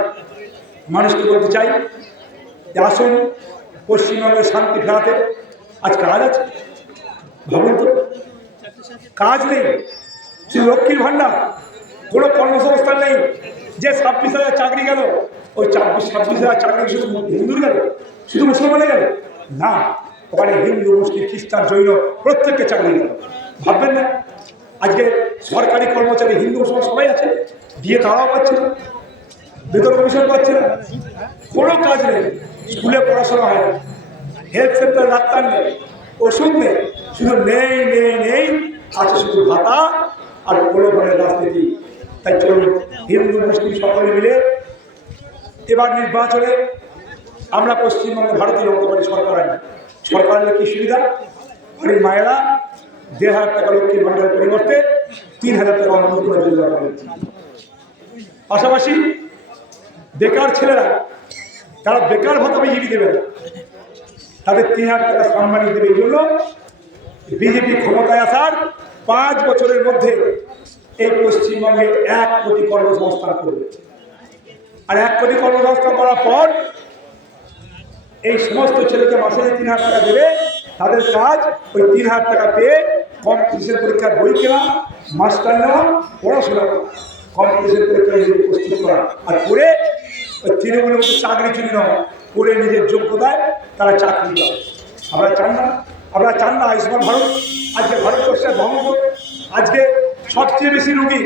মানুষকে বলতে চাই যে আসুন পশ্চিমবঙ্গের শান্তি ফেরাতে। আজ কাজ আছে, ভাবুন তো, কাজ নেই, শুধু লক্ষ্মীর ভাণ্ডার, কোনো কর্মসংস্থান নেই। যে 26,000 চাকরি গেল, ওই 26,000 চাকরি শুধু হিন্দুর গেল, শুধু মুসলমানের গেল না, ওখানে হিন্দু মুসলিম খ্রিস্টান জৈন প্রত্যেককে চাকরি গেল। ভাববেন না আজকে সরকারি কর্মচারী হিন্দু মুসলমান সবাই আছে, দিয়ে তারাও পাচ্ছে না, বেতন কমিশন পাচ্ছে না, কোনো কাজ নেই, স্কুলে পড়াশোনা হয় না, হেলথ সেন্টার ডাক্তার নেই, ওষুধ নেই, শুধু নেই নেই নেই আছে শুধু ভাতা আর প্রলোভনের রাজনীতি। তাই চলুন হিন্দু মুসলিম সকলে মিলে এবার নির্বাচনে আমরা পশ্চিমবঙ্গে ভারতীয় জনতা পার্টি সরকার আনি। সরকারের কি সুবিধা? বাড়ির মায়েরা ১,৫০০ টাকা লক্ষ্মীর ভাণ্ডারের পরিবর্তে ৩,০০০ টাকা অন্নপূর্ণা যোজনা পাবে। পাশাপাশি বেকার ছেলেরা তারা বেকার ভাতা বিজেপি দেবে না, তাদের ৩,০০০ টাকা সম্মানী দেবে। এই জন্য বিজেপি ক্ষমতায় আসার ৫ বছরের মধ্যে এই পশ্চিমবঙ্গে ১ কোটি কর্মসংস্থান করবে। আর ১ কোটি কর্মসংস্থান করার পর এই সমস্ত ছেলেকে মাসে ৩,০০০ টাকা দেবে, তাদের কাজ ওই ৩,০০০ টাকা পেয়ে কম্পিটিশন পরীক্ষার বই কেনা, মাস্টার নেওয়া, পড়াশোনা করা, কম্পিটিশন পরীক্ষায় নিজেকে প্রস্তুত করা, আর করে ওই তৃণমূলের মতো চাকরি চুরি নয়, করে নিজের যোগ্যতায় তারা চাকরি দেয়। আমরা চান না, আমরা চান না আয়ুষ্মান ভারত। আজকে ভারতবর্ষের ধর্ম, আজকে সবচেয়ে বেশি রোগী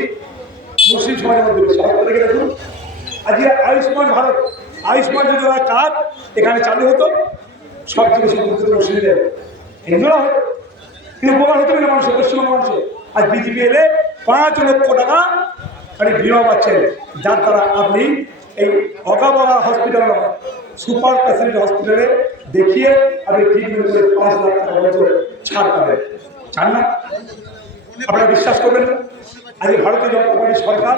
মুসলিম সমাজের মধ্যে বেশি। দেখুন আজকে আয়ুষ্মান ভারত, আয়ুষ্মান যোজনার কার্ড এখানে চালু হতো, সবচেয়ে বেশি মুসলিমদের হিন্দুরা হতো, কিন্তু উপকার হতো না মানুষের, পশ্চিমবঙ্গ মানুষের। আজ বিজেপি এলে ৫ লক্ষ টাকা মানে বিমা পাচ্ছেন, যার দ্বারা আপনি এই অগাবাগা হসপিটাল, সুপার স্পেশালিটি হসপিটালে দেখিয়ে আপনি ট্রিটমেন্ট করে ৫ লাখ টাকা বছর ছাড় পাবেন। চান না? আপনারা বিশ্বাস করবেন না, আজকে ভারতীয় জনতা পার্টি সরকার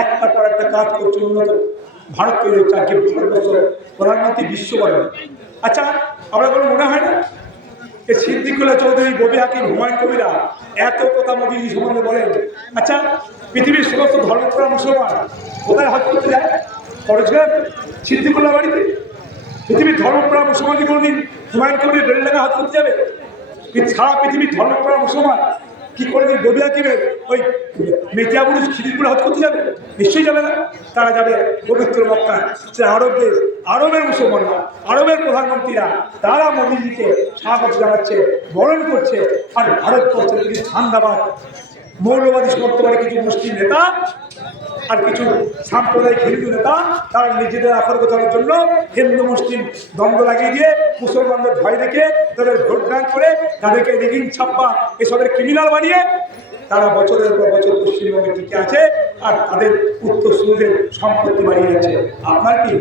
একটার পর একটা কাজ করছে উন্নত। ভারত তৈরি হচ্ছে, আজকে ভারতবর্ষ প্রধানমন্ত্রী বিশ্ব বলেন। আচ্ছা, আমরা কোনো মনে হয় না যে সিদ্দিকুল্লাহ চৌধুরী, ববি হাকিম, হুমায়ুন কবিরা এত কথা মোদীজি সম্বন্ধে বলেন? আচ্ছা, পৃথিবীর সমস্ত ধর্মপ্রাণ মুসলমান কোথায় হজ করতে যায়? খরচগান সিদ্দিকুল্লাহ বাড়িতে। পৃথিবীর ধর্মপ্রাণ মুসলমান কি কোনোদিন হুমায়ুন কবির বেলডাঙ্গা হজ করতে যাবে? সারা পৃথিবীর ধর্মপ্রাণ মুসলমান কি কোনোদিন ববি হাকিমের ওই মেটিয়াবুরুজ খিদিরপুরে হজ করতে যাবে? নিশ্চয়ই যাবে না। তারা যাবে পবিত্র মক্কায়। সে আরব দেশ, আরবের মুসলমানরা, আরবের প্রধানমন্ত্রীরা তারা মোদীজিকে স্বাগত জানাচ্ছে, বরণ করছে। আর ভারতবর্ষের কিছু ঠান্ডাবাদ মৌলবাদী সমর্থনে কিছু মুসলিম নেতা আর কিছু সাম্প্রদায়িক হিন্দু নেতা তারা নিজেদের আকার গোছানোর জন্য হিন্দু মুসলিম দ্বন্দ্ব লাগিয়ে দিয়ে মুসলমানদের ভয় দেখে তাদের ভোট ব্যাঙ্ক করে তাদেরকে রিগিং ছাপ্পা এসবের ক্রিমিনাল বানিয়ে তারা বছরের পর বছর পশ্চিমবঙ্গে টিকে আছে আর তাদের উত্তরসূরিদের সম্পত্তি বাড়িয়ে যাচ্ছে। আপনার কি?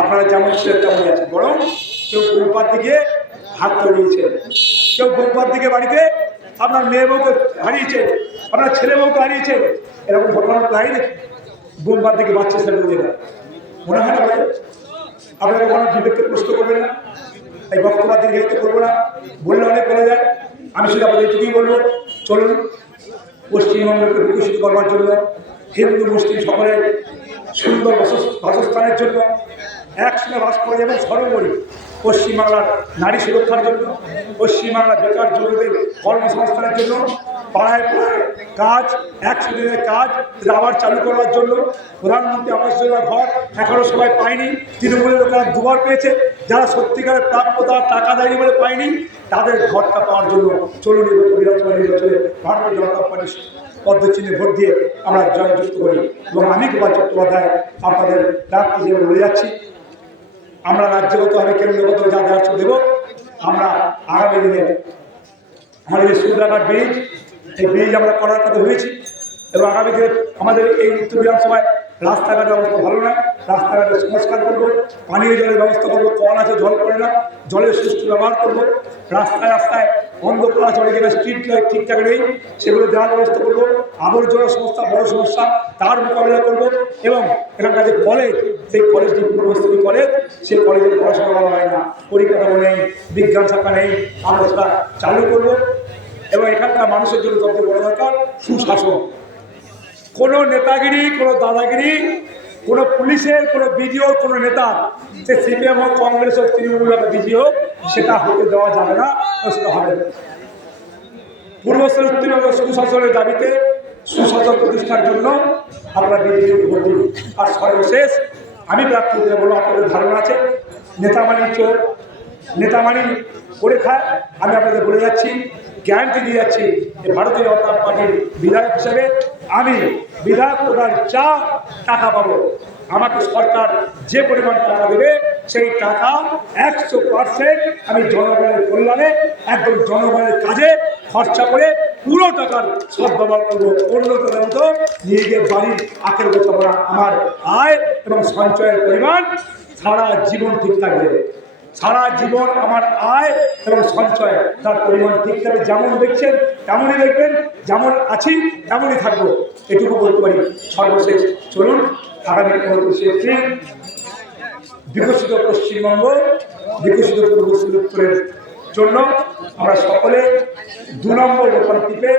আপনারা যেমন ছিলেন তেমনই আছে, বরং কেউ বৌপার দিকে হাত ধরিয়েছে, কেউ বৌপার দিকে বাড়িতে আপনার মেয়ে বউকে হারিয়েছে, আপনার ছেলে বউকে হারিয়েছে। এরকম ঘটনা প্রায় দেখি। বোমবার দিকে বাচ্চা ছেলে মেয়েরা মনে হয় না আপনারা কোনো বিবেককে প্রশ্ন করবেন না। এই বক্তব্য দীর্ঘায়িত করবো না, বললে অনেক বলে যায়। আমি শুধু আপনাদের এটুকুই বলবো, চলুন পশ্চিমবঙ্গকে বিকশিত করবার জন্য, হিন্দু মুসলিম সকলের সুন্দর বাসস্থানের জন্য, একসঙ্গে বাস করে যাবেন সর্বোপরি পশ্চিমবাংলার নারী সুরক্ষার জন্য, পশ্চিমবাংলার বেকার যুবকদের কর্মসংস্থানের জন্য, পাড়ায় পাড়ায় কাজ, 100 দিনের কাজ আবার চালু করার জন্য। প্রধানমন্ত্রী আবাস যোজনা ঘর এখনও সবাই পায়নি, তৃণমূলের লোকেরা দুবার পেয়েছে। যারা সত্যিকারের প্রাপ্যতা টাকা দেয়নি বলে পায়নি, তাদের ঘরটা পাওয়ার জন্য চলুন বিধানসভা নির্বাচনে ভারতীয় জনতা পার্টির পদ্মচিহ্নে ভোট দিয়ে আমরা জয়যুক্ত করি। এবং আমি গোপাল চট্টোপাধ্যায় আপনাদের প্রার্থী হিসেবে বলে যাচ্ছি, আমরা রাজ্যগতভাবে কেন্দ্রগত যা দেওয়ার দেব। আমরা আগামী দিনে আমাদের যে সুদ্রাঘাট ব্রিজ, এই ব্রিজ আমরা করার কথা হয়েছি এবং আগামী দিনে আমাদের এই উত্তর বিধানসভায় রাস্তাঘাটের অবস্থা ভালো না, রাস্তাঘাটের সংস্কার করবো, পানীয় জলের ব্যবস্থা করবো, কল আছে জল পড়ে না, জলের সুষ্ঠু ব্যবহার করবো। রাস্তায় রাস্তায় অন্ধকার চলে গেলে স্ট্রিট লাইট ঠিকঠাক নেই, সেগুলো দেওয়ার ব্যবস্থা করবো। আবর্জনা সমস্যা বড় সমস্যা, তার মোকাবিলা করবো। এবং এখানকার যে কলেজ, সেই কলেজটি পূর্বস্থলী কলেজ, সেই কলেজে পড়াশোনা করা হয় না, পরিকাঠামো নেই, বিজ্ঞান শাখা নেই, আমরা সেটা চালু করবো। এবং এখানকার মানুষের জন্য সবচেয়ে বড় দরকার সুশাসন। কোনো নেতাগিরি, কোনো দাদাগিরি, কোনো পুলিশের, কোনো বিডিও, কোনো নেতা, সে সিপিএম হোক, কংগ্রেস হোক, তৃণমূল হোক, বিজেপি হোক, সেটা হতে দেওয়া যাবে না, সেটা হবে না। পূর্বস্থলী উত্তীর্ণ সুশাসনের দাবিতে সুশাসন প্রতিষ্ঠার জন্য আমরা বিজেপি ভোট দিই। আর সর্বশেষ আমি প্রার্থী বলবো, আপনাদের ধারণা আছে নেতা মানি চোর, নেতা মানি করে খায়। আমি আপনাদের বলে যাচ্ছি, গ্যারান্টি দিয়ে যাচ্ছি যে ভারতীয় জনতা পার্টির বিধায়ক হিসেবে আমি বিধায়ক প্রধান যা টাকা পাবো, আমাকে সরকার যে পরিমাণ টাকা দেবে সেই টাকা 100% আমি জনগণের কল্যাণে, একদম জনগণের কাজে খরচা করে পুরো টাকার সদ্ব্যবহার করবো। অন্য টাকার মতো নিজের বাড়ির আখের বোঝাপড়া আমার আয় এবং সঞ্চয়ের পরিমাণ সারা জীবন ঠিক থাকবে। সারা জীবন আমার আয় এবং সঞ্চয় তার পরিমাণ ঠিক থাকবে। যেমন দেখছেন তেমনই দেখবেন, যেমন আছি তেমনই থাকবো, এটুকু বলতে পারি। সর্বশেষ চলুন আগামী 29শে বিকশিত পশ্চিমবঙ্গ, বিকশিত পূর্ব সুন্দরের জন্য আমরা সকলে 2 নম্বর বোতাম টিপে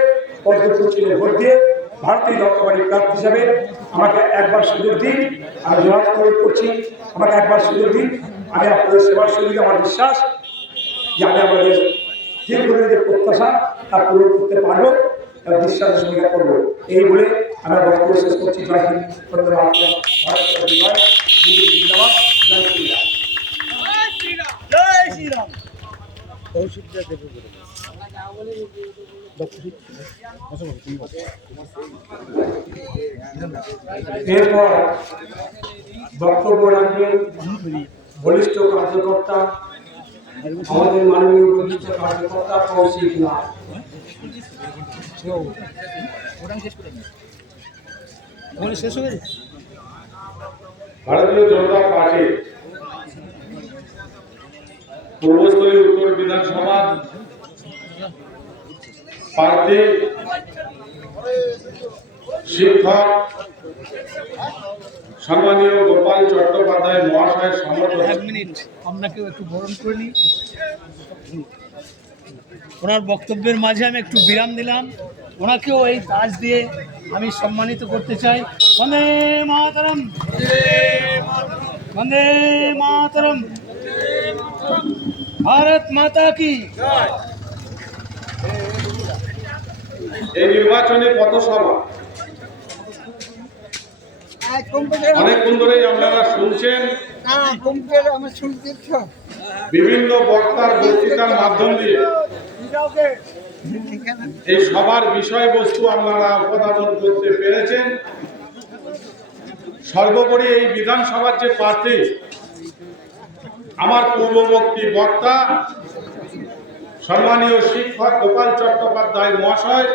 পদ্মচিহ্নে ভোট দিয়ে ভারতীয় জনতা পার্টির প্রার্থী হিসাবে আমাকে একবার সুযোগ দিন। আমি জবাব করছি, আমাকে একবার সুযোগ দিন। আমি আপনাদের সেবার সুযোগে আমার বিশ্বাস যে আমি আমাদের দীর্ঘদিনের যে প্রত্যাশা তা পূরণ করতে পারবো, তার বিশ্বাসের সঙ্গে করবো। এই বলে আমরা বক্তব্য শেষ করছি। জয় হিন্দ, জয় শ্রীরাম। এরপর বক্তব্য রাখবেন বলিষ্ঠ কার্যকর্তা, আমাদের মাননীয় বলিষ্ঠ কার্যকর্তা কৌশিক নাথ। ভারতীয় জনতা পার্টি পূর্বস্থলী উত্তর বিধানসভা প্রার্থী শিক্ষক সম্মানীয় গোপাল চট্টোপাধ্যায় মহাশয়ের সমর্থন আপনাকেও একটু বরণ করে নিই। ওনার বক্তব্যের মাঝে আমি একটু বিরাম দিলাম, ওনাকেও এই তাজ দিয়ে আমি সম্মানিত করতে চাই। বন্দে মাতরম, বন্দে মাতরম, ভারত মাতা কি। এই নির্বাচনী পথসভা অনেকক্ষণ ধরেই আপনারা শুনছেন। বিভিন্ন বক্তার বক্তৃতার মাধ্যম দিয়ে এই সবার বিষয়বস্তু আপনারা উপস্থাপন করতে পেরেছেন। সর্বোপরি এই বিধানসভার যে প্রার্থী, আমার পূর্ববর্তী বক্তা সম্মানীয় শিক্ষক গোপাল চট্টোপাধ্যায় মহাশয়,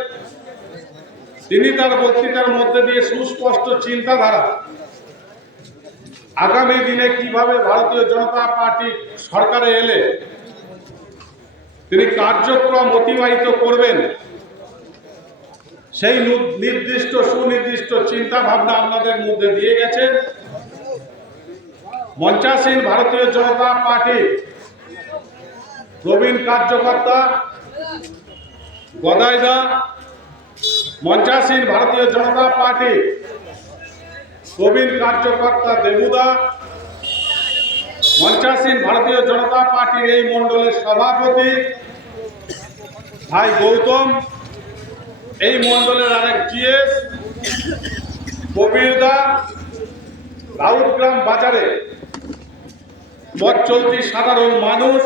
তিনি তার বক্তৃতার মধ্যে দিয়ে সুস্পষ্ট চিন্তাধারা, আগামী দিনে কিভাবে ভারতীয় জনতা পার্টি সরকারে এলে তিনি কার্যক্রম অতিবাহিত করবেন, সেই নির্দিষ্ট সুনির্দিষ্ট চিন্তা ভাবনা আপনাদের মধ্যে দিয়ে গেছেন। মঞ্চাসীন ভারতীয় জনতা পার্টি প্রবীণ কার্যকর্তা গদাইদা, মঞ্চাসীন ভারতীয় জনতা পার্টি প্রবীণ কার্যকর্তা দেবুদা, মঞ্চাসীন ভারতীয় জনতা পার্টির এই মণ্ডলের সভাপতি ভাই গৌতম, এই মণ্ডলের আরেক জিএস কবিরদা, রাউতগ্রাম বাজারে পথ চলতি সাধারণ মানুষ,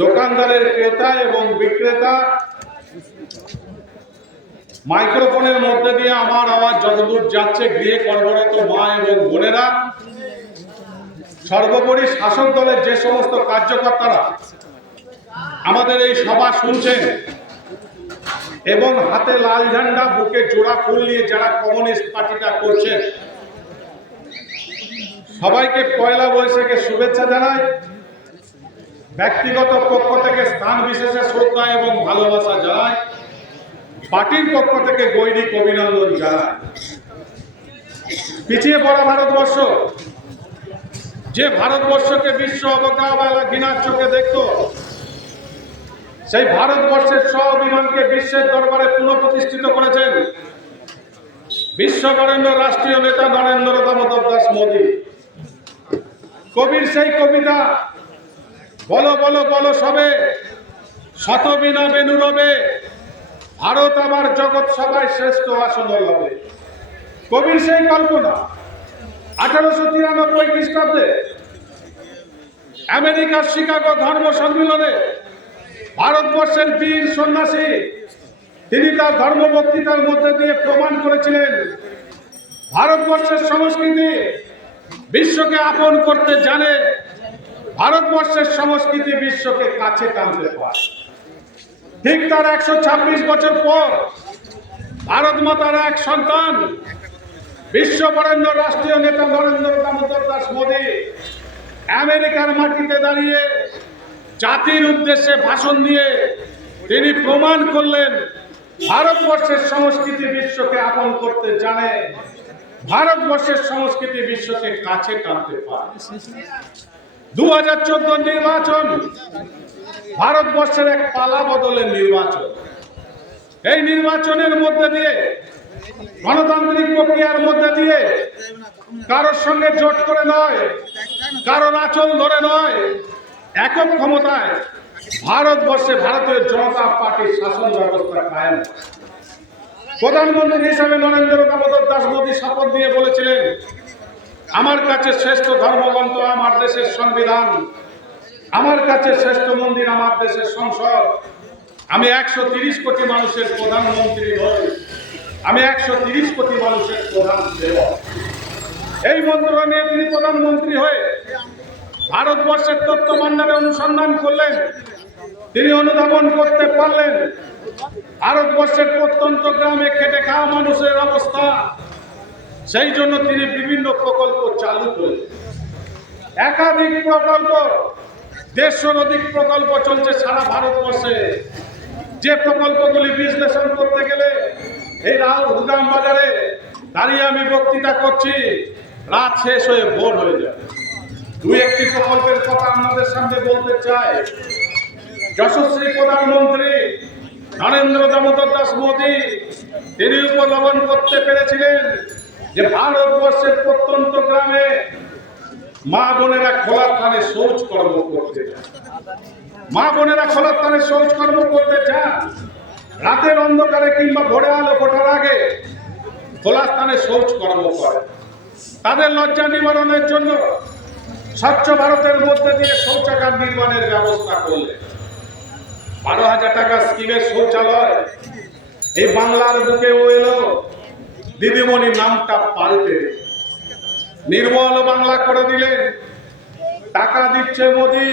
দোকানদারের ক্রেতা এবং বিক্রেতা, মাইক্রোফোনের মধ্যে দিয়ে আমার আওয়াজ যতদূর যাচ্ছে গৃহে কর্মরত মা এবং বোনেরা, সর্বোপরি শাসক দলের যে সমস্ত কার্যকর্তারা আমাদের এই সভা শুনছেন এবং হাতে লাল ঝান্ডা, বুকে জোড়া ফুল নিয়ে যারা কমিউনিস্ট পার্টিটা করছেন, সবাইকে পয়লা বৈশাখের শুভেচ্ছা জানাই। ব্যক্তিগত পক্ষ থেকে স্থান বিশেষে শ্রদ্ধা এবং ভালোবাসা জানাই। পার্টির পক্ষ থেকে গৈরিক অভিনন্দন জানাই। পিছিয়ে পড়া ভারতবর্ষ, যে ভারতবর্ষকে বিশ্ব অবজ্ঞা ঘৃণার চোখে দেখত, সেই ভারতবর্ষের স্বাভিমানকে বিশ্বের দরবারে পুনঃপ্রতিষ্ঠিত করেছেন বিশ্ববরেণ্য রাষ্ট্রীয় নেতা নরেন্দ্র দামোদর দাস মোদী। কবির সেই কবিতা, বলো বলো বলো সবে, শতবিনা বেনু রবে, ভারত আমার জগৎ সভায় শ্রেষ্ঠ আসন লবে। কবির সেই কল্পনা 1893 খ্রিস্টাব্দে আমেরিকার শিকাগো ধর্ম সম্মেলনে ভারতবর্ষের বীর সন্ন্যাসী তিনি তার ধর্ম বক্তৃতার মধ্যে দিয়ে প্রমাণ করেছিলেন ভারতবর্ষের সংস্কৃতি বিশ্বকে আপন করতে জানে, ভারতবর্ষের সংস্কৃতি বিশ্বকে কাছে টানতে পারে। ঠিক তার 126 বছর পর ভারত মাতার এক সন্তান বিশ্ব বরেণ্য রাষ্ট্রীয় নেতা নরেন্দ্র দামোদর দাস মোদী আমেরিকার মাটিতে দাঁড়িয়ে জাতির উদ্দেশ্যে ভাষণ দিয়ে তিনি প্রমাণ করলেন ভারতবর্ষের সংস্কৃতি বিশ্বকে আপন করতে জানে, ভারতবর্ষের সংস্কৃতি বিশ্বকে কাছে টানতে পারে। 2014 নির্বাচন ভারতবর্ষের এক পালা বদলের নির্বাচন। এই নির্বাচনের মধ্যে দিয়ে, গণতান্ত্রিক প্রক্রিয়ার মধ্যে দিয়ে, কারোর সঙ্গে জোট করে নয়, কারোর আঁচল ধরে নয়, একক ক্ষমতায় ভারতবর্ষে ভারতীয় জনতা পার্টির শাসন ব্যবস্থা কায়েম। প্রধানমন্ত্রী হিসাবে নরেন্দ্র দামোদর দাস মোদী শপথ দিয়ে বলেছিলেন, আমার কাছে শ্রেষ্ঠ ধর্মগ্রন্থ আমার দেশের সংবিধান, আমার কাছে শ্রেষ্ঠ মন্দির আমার দেশের সংসদ, আমি 130 কোটি মানুষের প্রধানমন্ত্রী নই, আমি 130 কোটি মানুষের প্রধান সেবক। এই মন্ত্র নিয়ে তিনি প্রধানমন্ত্রী হয়ে ভারতবর্ষের তথ্য ভান্ডারে অনুসন্ধান করলেন। তিনি অনুধাবন করতে পারলেন ভারতবর্ষের প্রত্যন্ত গ্রামে খেটে খাওয়া মানুষের অবস্থা। সেই জন্য তিনি বিভিন্ন প্রকল্প চালু করলেন। একাধিক প্রকল্প, 150 অধিক প্রকল্প চলছে সারা ভারতবর্ষে। যে প্রকল্পগুলি বিশ্লেষণ করতে গেলে এই রাউরগাম বাজারে দাঁড়িয়ে আমি বক্তৃতা করছি, রাত শেষ হয়ে ভোর হয়ে যাবে। দুই একটি প্রকল্পের কথা আমাদের সামনে বলতে চাই। যশস্বী প্রধানমন্ত্রী নরেন্দ্র দামোদর দাস মোদী তিনি উপলব্ধ করতে পেরেছিলেন যে ভারতবর্ষের প্রত্যন্ত গ্রামে মা বোনেরা খোলা স্থানে শৌচকর্ম করতে চান, মা বোনেরা খোলা স্থানে শৌচকর্ম করতে চান। রাতের অন্ধকারে কিংবা ভোরে আলো ফোটার আগে খোলা স্থানে শৌচকর্ম করে। তাদের লজ্জা নিবারণের জন্য স্বচ্ছ ভারতের মধ্যে দিয়ে শৌচাগার নির্মাণের ব্যবস্থা করলেন। 12,000 টাকা স্কিমের শৌচালয় এই বাংলার বুকেও এলো। দিদিমণি নামটা পাল্টে নির্মল বাংলা করে দিলেন। টাকা দিচ্ছে মোদি,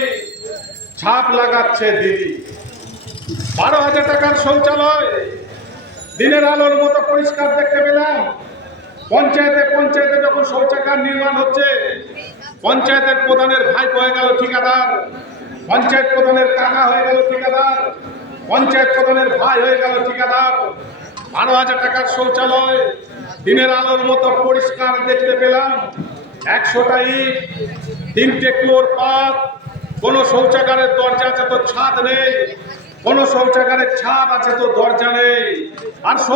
ছাপ লাগাচ্ছে দিদি। 12,000 টাকার শৌচালয় দিনের আলোর মতো পরিষ্কার দেখতে পেলাম। পঞ্চায়েতে পঞ্চায়েতে যখন শৌচাগার নির্মাণ হচ্ছে, পঞ্চায়েতের প্রধানের ভাই হয়ে গেল ঠিকাদার, পঞ্চায়েত প্রধানের কাকা হয়ে গেল ঠিকাদার, পঞ্চায়েত প্রধানের ভাই হয়ে গেল ঠিকাদার। 12,000 টাকার শৌচালয় দিনের আলোর মতো পরিষ্কার দেখতে পেলাম। 100টা ইট, 3টে ক্লোর পাত। কোনো শৌচাগারের দরজা আছে তো ছাদ নেই, কোনো শৌচাগারের ছাদ আছে তো দরজা নেই। আর